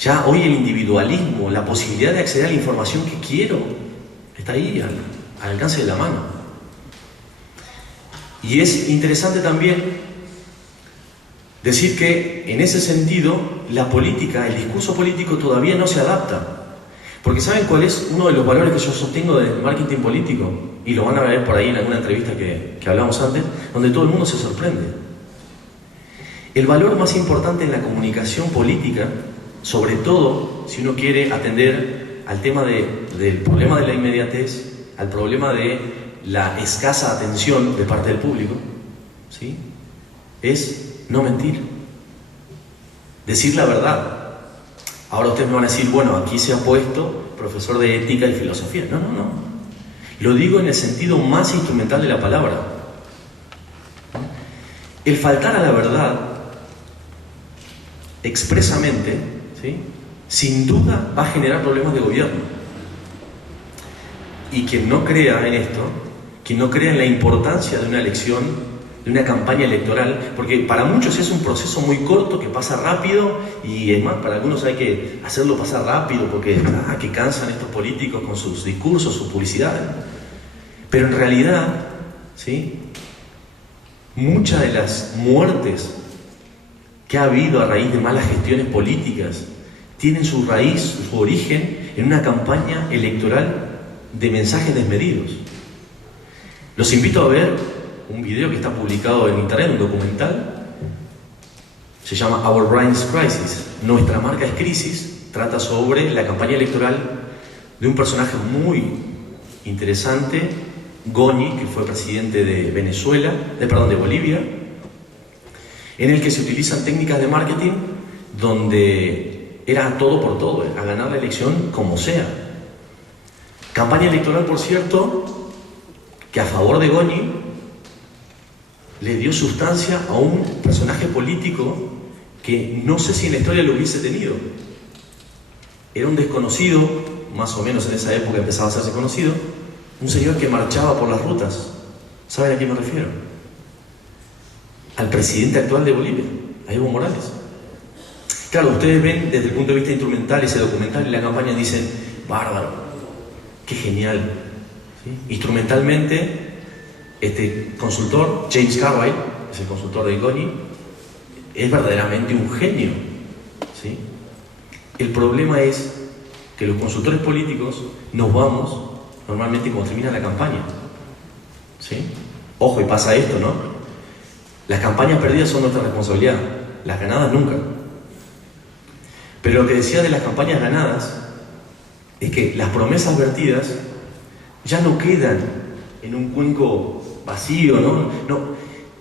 Ya hoy el individualismo, la posibilidad de acceder a la información que quiero, está ahí al alcance de la mano. Y es interesante también decir que en ese sentido la política, el discurso político todavía no se adapta. Porque ¿saben cuál es uno de los valores que yo sostengo del marketing político? Y lo van a ver por ahí en alguna entrevista que hablamos antes, donde todo el mundo se sorprende. El valor más importante en la comunicación política, sobre todo si uno quiere atender al tema del problema de la inmediatez, al problema de la escasa atención de parte del público, ¿sí?, es no mentir, decir la verdad. Ahora ustedes me van a decir, bueno, aquí se ha puesto profesor de ética y filosofía. No. Lo digo en el sentido más instrumental de la palabra. El faltar a la verdad expresamente, ¿sí?, sin duda va a generar problemas de gobierno. Y quien no crea en esto, quien no crea en la importancia de una elección, de una campaña electoral, porque para muchos es un proceso muy corto que pasa rápido, y es más, para algunos hay que hacerlo pasar rápido porque que cansan estos políticos con sus discursos, su publicidad. Pero en realidad, ¿sí?, muchas de las muertes que ha habido a raíz de malas gestiones políticas tienen su raíz, su origen en una campaña electoral de mensajes desmedidos. Los invito a ver un video que está publicado en internet, un documental, se llama Our Brains Crisis, Nuestra Marca es Crisis, trata sobre la campaña electoral de un personaje muy interesante, Goñi, que fue presidente de de Bolivia, en el que se utilizan técnicas de marketing donde era todo por todo, a ganar la elección como sea. Campaña electoral, por cierto, que a favor de Goñi le dio sustancia a un personaje político que no sé si en la historia lo hubiese tenido. Era un desconocido, más o menos en esa época empezaba a hacerse conocido, un señor que marchaba por las rutas. ¿Saben a quién me refiero? Al presidente actual de Bolivia, a Evo Morales. Claro, ustedes ven desde el punto de vista instrumental ese documental y la campaña y dicen, bárbaro, qué genial. ¿Sí? Instrumentalmente, este consultor, James Carville, es el consultor de Goñi, es verdaderamente un genio. ¿Sí? El problema es que los consultores políticos nos vamos normalmente como termina la campaña. ¿Sí? Ojo, y pasa esto, ¿no? Las campañas perdidas son nuestra responsabilidad, las ganadas nunca. Pero lo que decía de las campañas ganadas es que las promesas vertidas ya no quedan en un cuenco vacío, ¿no? No,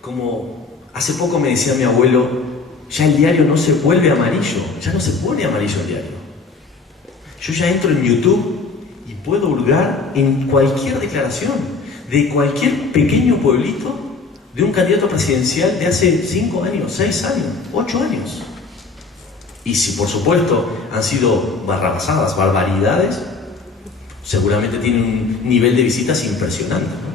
como hace poco me decía mi abuelo, ya el diario no se vuelve amarillo, ya no se pone amarillo el diario. Yo ya entro en YouTube y puedo hurgar en cualquier declaración de cualquier pequeño pueblito de un candidato presidencial de hace 5 años, 6 años, 8 años. Y si por supuesto han sido barrabasadas, barbaridades, seguramente tienen un nivel de visitas impresionante, ¿no?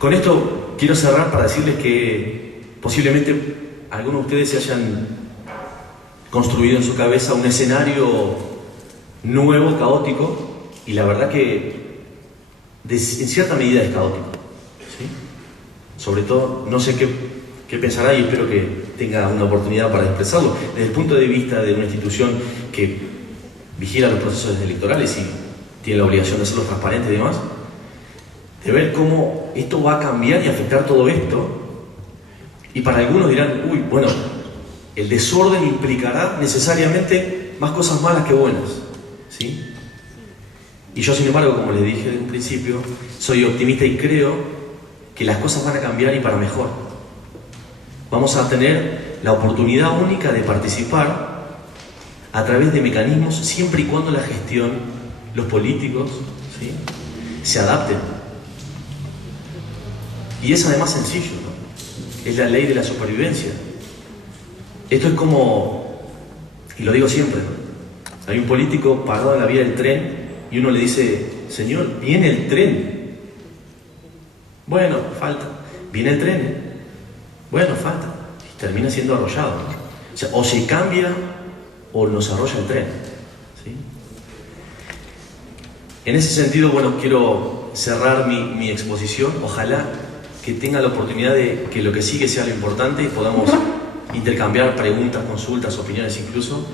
Con esto quiero cerrar para decirles que posiblemente algunos de ustedes se hayan construido en su cabeza un escenario nuevo, caótico, y la verdad que en cierta medida es caótico, ¿sí? Sobre todo, no sé qué pensará y espero que tenga una oportunidad para expresarlo. Desde el punto de vista de una institución que vigila los procesos electorales y tiene la obligación de hacerlos transparentes y demás, de ver cómo esto va a cambiar y afectar todo esto. Y para algunos dirán, uy, bueno, el desorden implicará necesariamente más cosas malas que buenas, ¿sí? Y yo, sin embargo, como les dije desde un principio, soy optimista y creo que las cosas van a cambiar y para mejor. Vamos a tener la oportunidad única de participar a través de mecanismos siempre y cuando la gestión, los políticos, ¿sí?, se adapten. Y es además sencillo, ¿no? Es la ley de la supervivencia. Esto es como, y lo digo siempre, ¿no? Hay un político parado en la vía del tren y uno le dice, señor, viene el tren. Bueno, falta. Viene el tren. Bueno, falta. Y termina siendo arrollado, ¿no? O sea, o se cambia o nos arrolla el tren, ¿sí? En ese sentido, bueno, quiero cerrar mi exposición. Ojalá que tenga la oportunidad de que lo que sigue sea lo importante y podamos intercambiar preguntas, consultas, opiniones incluso.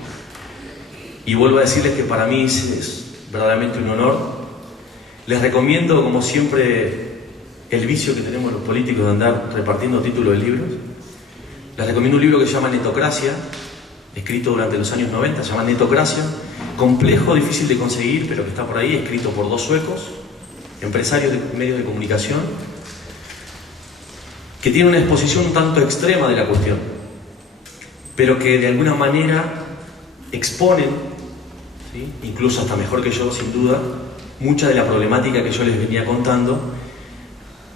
Y vuelvo a decirles que para mí es verdaderamente un honor. Les recomiendo, como siempre, el vicio que tenemos los políticos de andar repartiendo títulos de libros. Les recomiendo un libro que se llama Netocracia, escrito durante los años 90, se llama Netocracia, complejo, difícil de conseguir, pero que está por ahí, escrito por 2 suecos, empresarios de medios de comunicación, que tiene una exposición un tanto extrema de la cuestión, pero que de alguna manera exponen, ¿sí?, incluso hasta mejor que yo, sin duda, mucha de la problemática que yo les venía contando,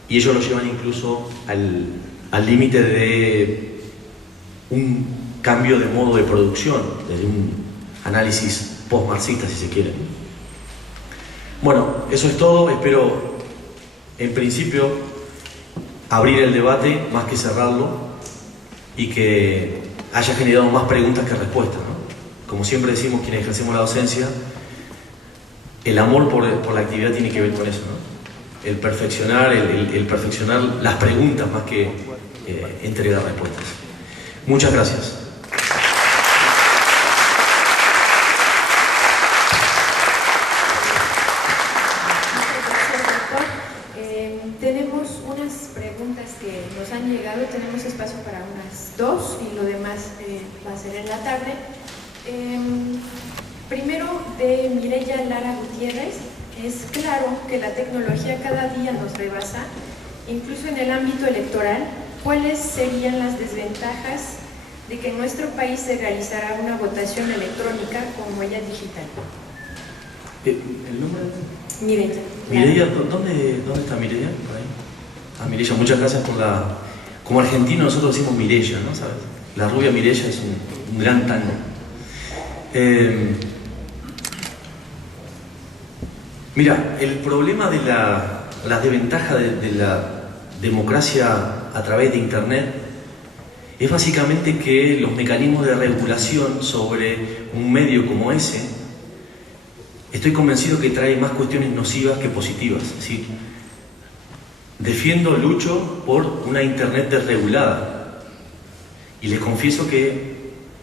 y ellos lo llevan incluso al límite de un cambio de modo de producción, desde un análisis post-marxista, si se quiere. Bueno, eso es todo. Espero, en principio, abrir el debate más que cerrarlo y que haya generado más preguntas que respuestas, ¿no? Como siempre decimos quienes ejercemos la docencia, el amor por la actividad tiene que ver con eso, ¿no? El perfeccionar las preguntas más que entregar respuestas. Muchas gracias. Tenemos unas preguntas que nos han llegado, tenemos espacio para unas 2 y lo demás va a ser en la tarde. Primero, de Mireya Lara Gutiérrez: es claro que la tecnología cada día nos rebasa, incluso en el ámbito electoral. ¿Cuáles serían las desventajas de que en nuestro país se realizara una votación electrónica con huella digital? ¿El nombre? Mireya. Mireya, ¿dónde está Mireya? Por ahí. Ah, Mireya, muchas gracias por la... Como argentino nosotros decimos Mireya, ¿no? ¿Sabes? La rubia Mireya es un gran tango. Mira, el problema de la desventaja de la democracia a través de Internet es básicamente que los mecanismos de regulación sobre un medio como ese, estoy convencido que trae más cuestiones nocivas que positivas, ¿sí? Lucho por una Internet desregulada y les confieso que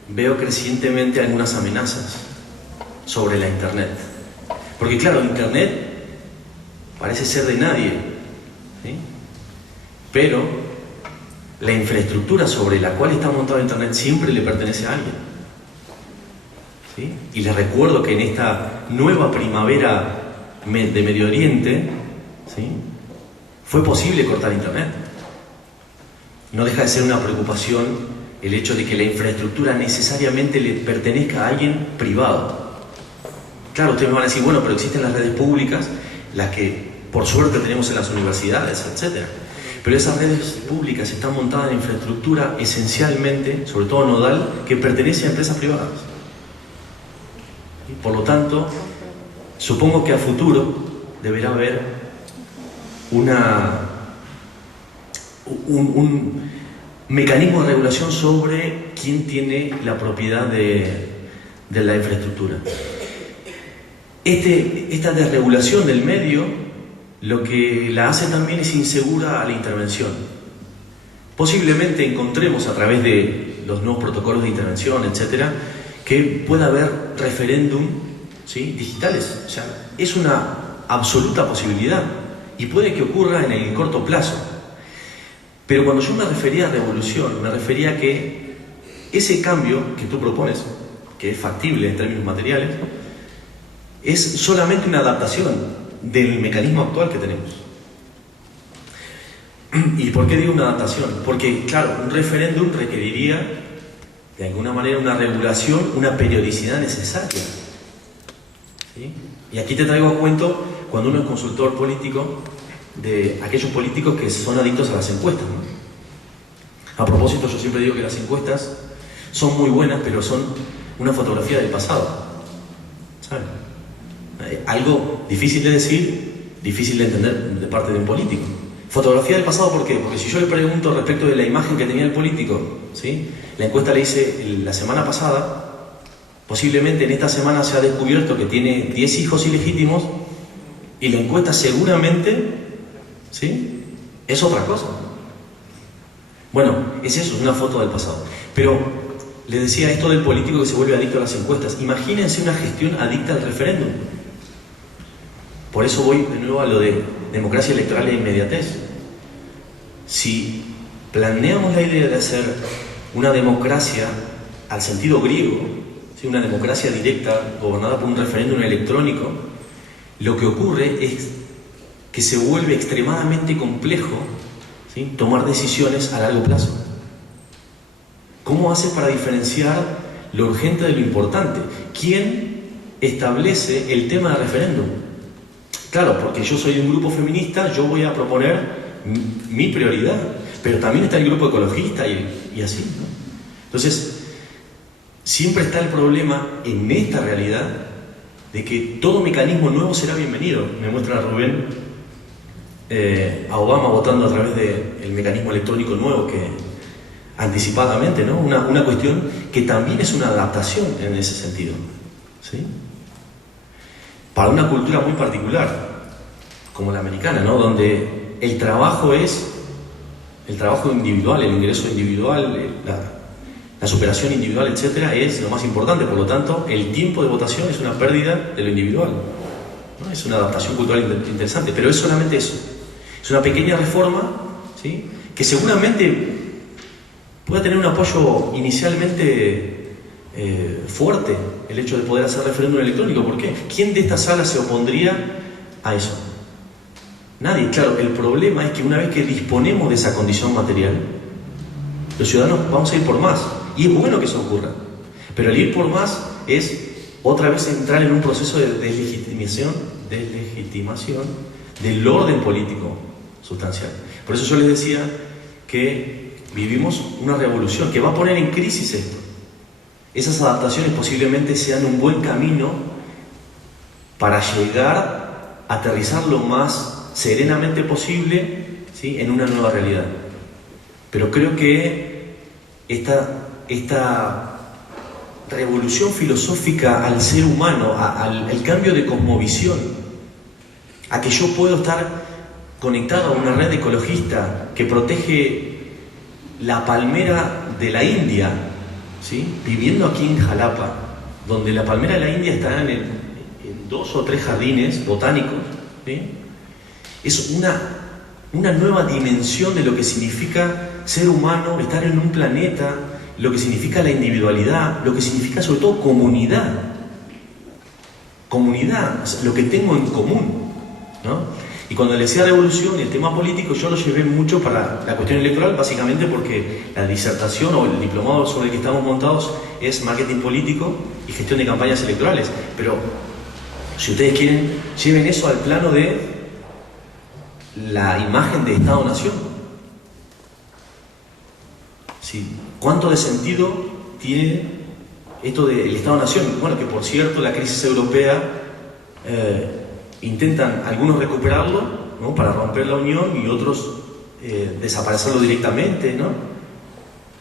veo crecientemente algunas amenazas sobre la Internet. Porque claro, Internet parece ser de nadie, ¿sí? Pero la infraestructura sobre la cual está montado Internet siempre le pertenece a alguien, ¿sí? Y les recuerdo que en esta nueva primavera de Medio Oriente, ¿sí?, fue posible cortar Internet. No deja de ser una preocupación el hecho de que la infraestructura necesariamente le pertenezca a alguien privado. Claro, ustedes me van a decir, bueno, pero existen las redes públicas, las que por suerte tenemos en las universidades, etc. Pero esas redes públicas están montadas en infraestructura esencialmente, sobre todo nodal, que pertenece a empresas privadas. Y por lo tanto, supongo que a futuro deberá haber un mecanismo de regulación sobre quién tiene la propiedad de la infraestructura. Esta desregulación del medio lo que la hace también es insegura a la intervención. Posiblemente encontremos a través de los nuevos protocolos de intervención, etcétera, que pueda haber referéndum, ¿sí?, digitales. O sea, es una absoluta posibilidad y puede que ocurra en el corto plazo. Pero cuando yo me refería a revolución, me refería a que ese cambio que tú propones, que es factible en términos materiales, es solamente una adaptación del mecanismo actual que tenemos. ¿Y por qué digo una adaptación? Porque, claro, un referéndum requeriría, de alguna manera, una regulación, una periodicidad necesaria, ¿sí? Y aquí te traigo a cuento cuando uno es consultor político de aquellos políticos que son adictos a las encuestas, ¿no? A propósito, yo siempre digo que las encuestas son muy buenas, pero son una fotografía del pasado, ¿sabes? Algo difícil de decir, difícil de entender de parte de un político. Fotografía del pasado, ¿por qué? Porque si yo le pregunto respecto de la imagen que tenía el político, ¿sí?, la encuesta la hice la semana pasada, posiblemente en esta semana se ha descubierto que tiene 10 hijos ilegítimos y la encuesta seguramente, ¿sí?, es otra cosa. Bueno, es eso, es una foto del pasado. Pero le decía esto del político que se vuelve adicto a las encuestas. Imagínense una gestión adicta al referéndum. Por eso voy de nuevo a lo de democracia electoral e inmediatez. Si planeamos la idea de hacer una democracia al sentido griego, ¿sí?, una democracia directa gobernada por un referéndum electrónico, lo que ocurre es que se vuelve extremadamente complejo, ¿sí?, tomar decisiones a largo plazo. ¿Cómo haces para diferenciar lo urgente de lo importante? ¿Quién establece el tema del referéndum? Claro, porque yo soy de un grupo feminista, yo voy a proponer mi prioridad, pero también está el grupo ecologista y así, ¿no? Entonces, siempre está el problema en esta realidad de que todo mecanismo nuevo será bienvenido. Me muestra Rubén a Obama votando a través del mecanismo electrónico nuevo, que anticipadamente, ¿no? Una cuestión que también es una adaptación en ese sentido, ¿sí? Para una cultura muy particular, como la americana, ¿no? Donde el trabajo es el trabajo individual, el ingreso individual, la superación individual, etcétera, es lo más importante. Por lo tanto, el tiempo de votación es una pérdida de lo individual, ¿no? Es una adaptación cultural interesante, pero es solamente eso. Es una pequeña reforma, ¿sí? Que seguramente pueda tener un apoyo inicialmente fuerte, el hecho de poder hacer referéndum electrónico. ¿Por qué? ¿Quién de esta sala se opondría a eso? Nadie. Claro, el problema es que una vez que disponemos de esa condición material, los ciudadanos vamos a ir por más. Y es bueno que eso ocurra. Pero el ir por más es otra vez entrar en un proceso de deslegitimación del orden político sustancial. Por eso yo les decía que vivimos una revolución que va a poner en crisis esto. Esas adaptaciones posiblemente sean un buen camino para llegar a aterrizar lo más serenamente posible, ¿sí? En una nueva realidad. Pero creo que esta revolución filosófica al ser humano, al cambio de cosmovisión, a que yo puedo estar conectado a una red ecologista que protege la palmera de la India, ¿sí? Viviendo aquí en Jalapa, donde la palmera de la India está en 2 o 3 jardines botánicos, ¿sí? Es una nueva dimensión de lo que significa ser humano, estar en un planeta, lo que significa la individualidad, lo que significa sobre todo comunidad. Comunidad, o sea, lo que tengo en común, ¿no? Y cuando le decía revolución y el tema político, yo lo llevé mucho para la cuestión electoral, básicamente porque la disertación o el diplomado sobre el que estamos montados es marketing político y gestión de campañas electorales. Pero si ustedes quieren, lleven eso al plano de la imagen de Estado-Nación. Sí. ¿Cuánto de sentido tiene esto del Estado-Nación? Bueno, que por cierto la crisis europea intentan algunos recuperarlo, ¿no? Para romper la unión, y otros desaparecerlo directamente, ¿no?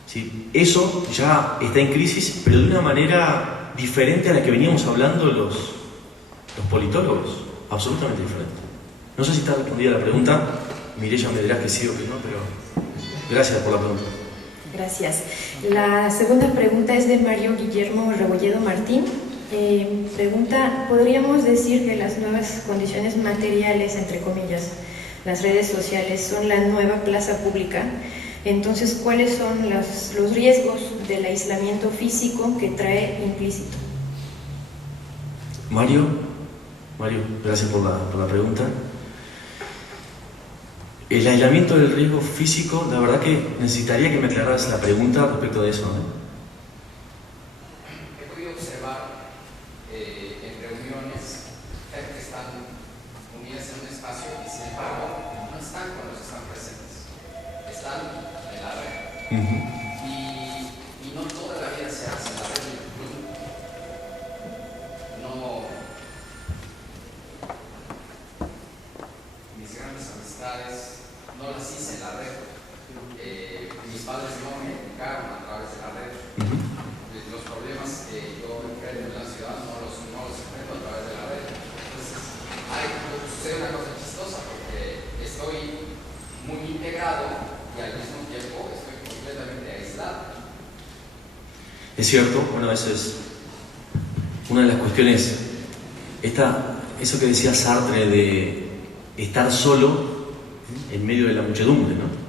Sí. Eso ya está en crisis, pero de una manera diferente a la que veníamos hablando los politólogos, absolutamente diferente. No sé si está respondida la pregunta, Mireya me dirá que sí o que no, pero gracias por la pregunta. Gracias. La segunda pregunta es de Mario Guillermo Rebolledo Martín. Pregunta, ¿podríamos decir que las nuevas condiciones materiales, entre comillas, las redes sociales, son la nueva plaza pública? Entonces, ¿cuáles son los riesgos del aislamiento físico que trae implícito? Mario, gracias por la pregunta. El aislamiento del riesgo físico, la verdad que necesitaría que me aclararas la pregunta respecto de eso, ¿no? He podido observar en reuniones que están unidas en un espacio y sin embargo no están cuando están presentes, están en la red. Y no toda la vida se hace en la red. No, mis grandes amistades no las hice en la red. Mis padres no me educaron a través de la red. Los problemas que yo enfrento en la ciudad no los enfrento a través de la red. Entonces, sucede una cosa chistosa porque estoy muy integrado y al mismo tiempo estoy completamente aislado. Es cierto, bueno, eso es una de las cuestiones, eso que decía Sartre de estar solo en medio de la muchedumbre, ¿no?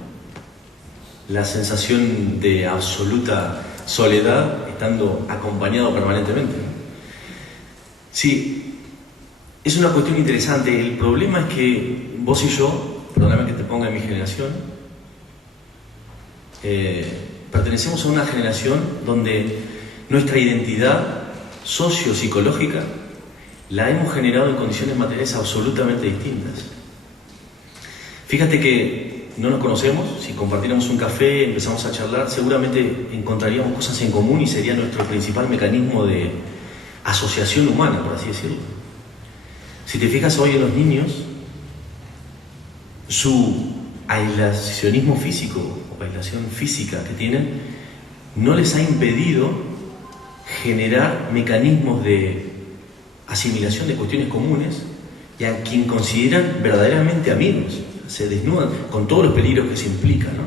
La sensación de absoluta soledad estando acompañado permanentemente, ¿no? Sí, es una cuestión interesante. El problema es que vos y yo, perdóname que te ponga en mi generación, pertenecemos a una generación donde nuestra identidad socio-psicológica la hemos generado en condiciones materiales absolutamente distintas. Fíjate que no nos conocemos, si compartiéramos un café, empezamos a charlar, seguramente encontraríamos cosas en común y sería nuestro principal mecanismo de asociación humana, por así decirlo. Si te fijas hoy en los niños, su aislacionismo físico o aislación física que tienen no les ha impedido generar mecanismos de asimilación de cuestiones comunes y a quien consideran verdaderamente amigos. Se desnudan con todos los peligros que se implican, ¿no?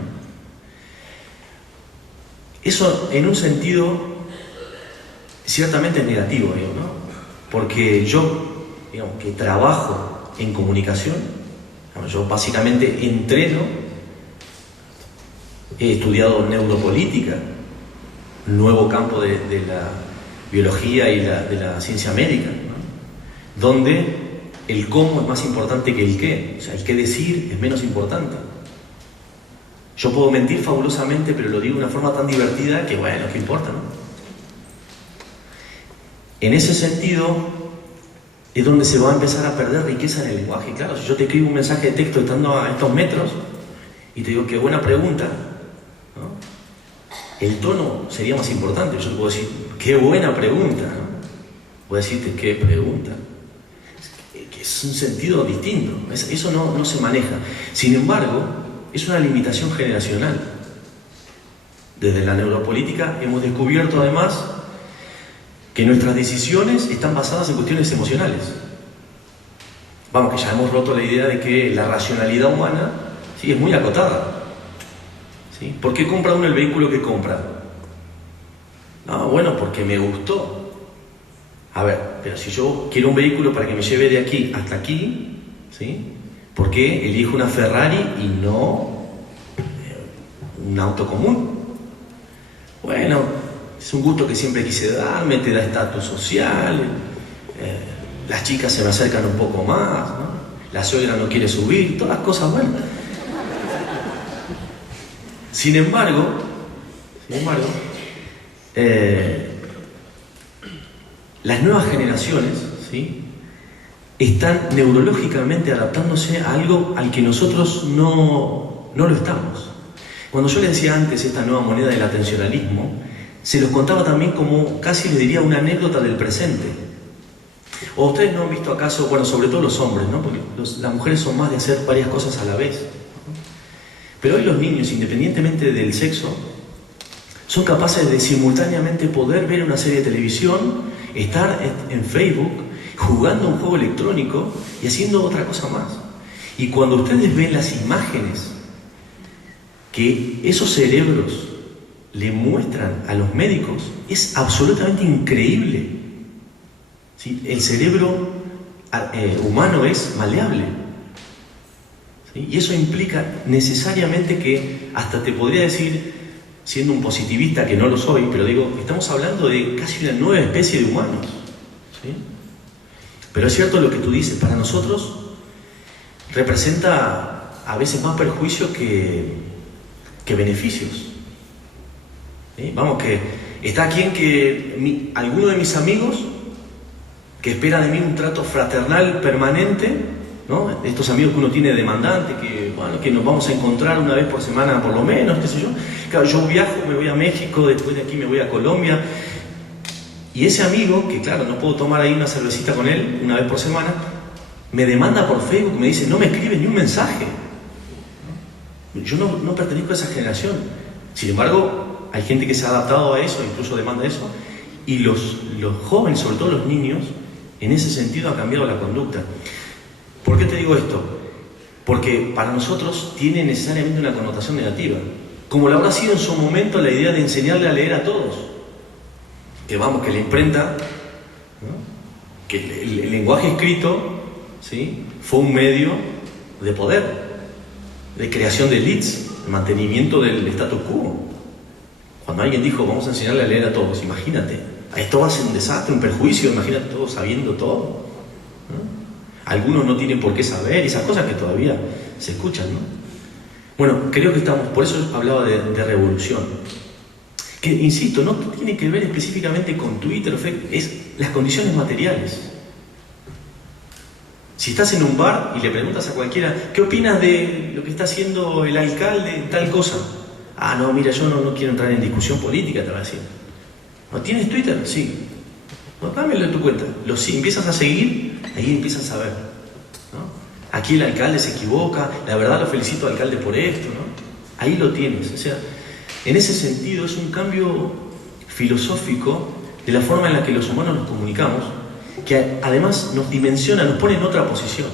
Eso, en un sentido, ciertamente es negativo, digo, ¿no? Porque yo, digamos, que trabajo en comunicación, yo básicamente entreno, he estudiado neuropolítica, nuevo campo de la biología y de la ciencia médica, ¿no? Donde el cómo es más importante que el qué, o sea, el qué decir es menos importante. Yo puedo mentir fabulosamente, pero lo digo de una forma tan divertida que, bueno, ¿qué importa, no? En ese sentido es donde se va a empezar a perder riqueza en el lenguaje. Claro, si yo te escribo un mensaje de texto estando a estos metros y te digo, qué buena pregunta, ¿no? El tono sería más importante. Yo te puedo decir, qué buena pregunta, ¿no? Voy a decirte, qué pregunta. Que es un sentido distinto. Eso no se maneja. Sin embargo, es una limitación generacional. Desde la neuropolítica hemos descubierto además que nuestras decisiones están basadas en cuestiones emocionales. Vamos, que ya hemos roto la idea de que la racionalidad humana, sí, es muy acotada, ¿sí? ¿Por qué compra uno el vehículo que compra? No, bueno, porque me gustó. A ver, pero si yo quiero un vehículo para que me lleve de aquí hasta aquí, ¿sí? ¿Por qué elijo una Ferrari y no un auto común? Bueno, es un gusto que siempre quise darme, te da estatus social, las chicas se me acercan un poco más, ¿no? La suegra no quiere subir, todas las cosas buenas. Sin embargo, las nuevas generaciones, ¿sí?, están neurológicamente adaptándose a algo al que nosotros no lo estamos. Cuando yo les decía antes esta nueva moneda del atencionalismo, se los contaba también como, casi les diría, una anécdota del presente. ¿O ustedes no han visto acaso, bueno, sobre todo los hombres, ¿no? Porque las mujeres son más de hacer varias cosas a la vez, ¿no? Pero hoy los niños, independientemente del sexo, son capaces de simultáneamente poder ver una serie de televisión, estar en Facebook, jugando un juego electrónico y haciendo otra cosa más. Y cuando ustedes ven las imágenes que esos cerebros le muestran a los médicos, es absolutamente increíble. ¿Sí? El cerebro humano es maleable. ¿Sí? Y eso implica necesariamente que, hasta te podría decir, siendo un positivista, que no lo soy, pero digo, estamos hablando de casi una nueva especie de humanos. ¿Sí? Pero es cierto lo que tú dices, para nosotros representa a veces más perjuicio que beneficios. ¿Sí? Vamos, que está quien que alguno de mis amigos que espera de mí un trato fraternal permanente, ¿no? Estos amigos que uno tiene demandante, que, bueno, que nos vamos a encontrar una vez por semana por lo menos, qué sé yo. Claro, yo viajo, me voy a México, después de aquí me voy a Colombia, y ese amigo, que claro, no puedo tomar ahí una cervecita con él una vez por semana, me demanda por Facebook, me dice, no me escribe ni un mensaje. Yo no pertenezco a esa generación. Sin embargo, hay gente que se ha adaptado a eso, incluso demanda eso, y los jóvenes, sobre todo los niños, en ese sentido ha cambiado la conducta. ¿Por qué te digo esto? Porque para nosotros tiene necesariamente una connotación negativa, como lo habrá sido en su momento la idea de enseñarle a leer a todos. Que vamos, que la imprenta, ¿no? Que el lenguaje escrito, ¿sí?, fue un medio de poder, de creación de elites, de mantenimiento del status quo. Cuando alguien dijo, vamos a enseñarle a leer a todos, imagínate, esto va a ser un desastre, un perjuicio, imagínate todos sabiendo todo, ¿no? Algunos no tienen por qué saber, esas cosas que todavía se escuchan, ¿no? Bueno, creo que estamos, por eso hablaba de revolución. Que, insisto, no tiene que ver específicamente con Twitter o Facebook, es las condiciones materiales. Si estás en un bar y le preguntas a cualquiera, ¿qué opinas de lo que está haciendo el alcalde en tal cosa? Ah, no, mira, yo no quiero entrar en discusión política, te va a decir. ¿No tienes Twitter? Sí. ¿no? Dámelo en tu cuenta. Si empiezas a seguir, ahí empiezas a ver, ¿no? Aquí el alcalde se equivoca, la verdad lo felicito al alcalde por esto, ¿no? Ahí lo tienes. O sea, en ese sentido es un cambio filosófico de la forma en la que los humanos nos comunicamos, que además nos dimensiona, nos pone en otra posición.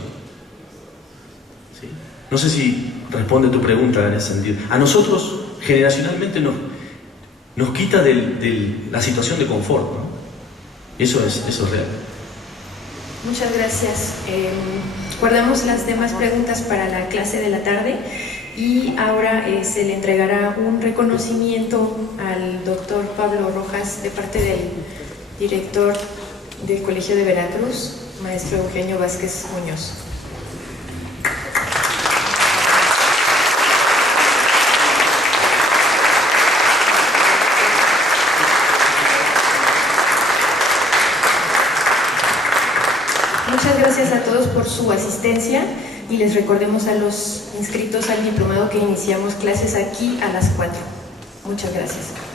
¿Sí? No sé si responde tu pregunta en ese sentido. A nosotros, generacionalmente, nos quita de la situación de confort, ¿no? Eso es real. Muchas gracias. Guardamos las demás preguntas para la clase de la tarde y ahora se le entregará un reconocimiento al doctor Pablo Rojas de parte del director del Colegio de Veracruz, maestro Eugenio Vázquez Muñoz. Muchas gracias a todos por su asistencia y les recordemos a los inscritos al diplomado que iniciamos clases aquí a las 4. Muchas gracias.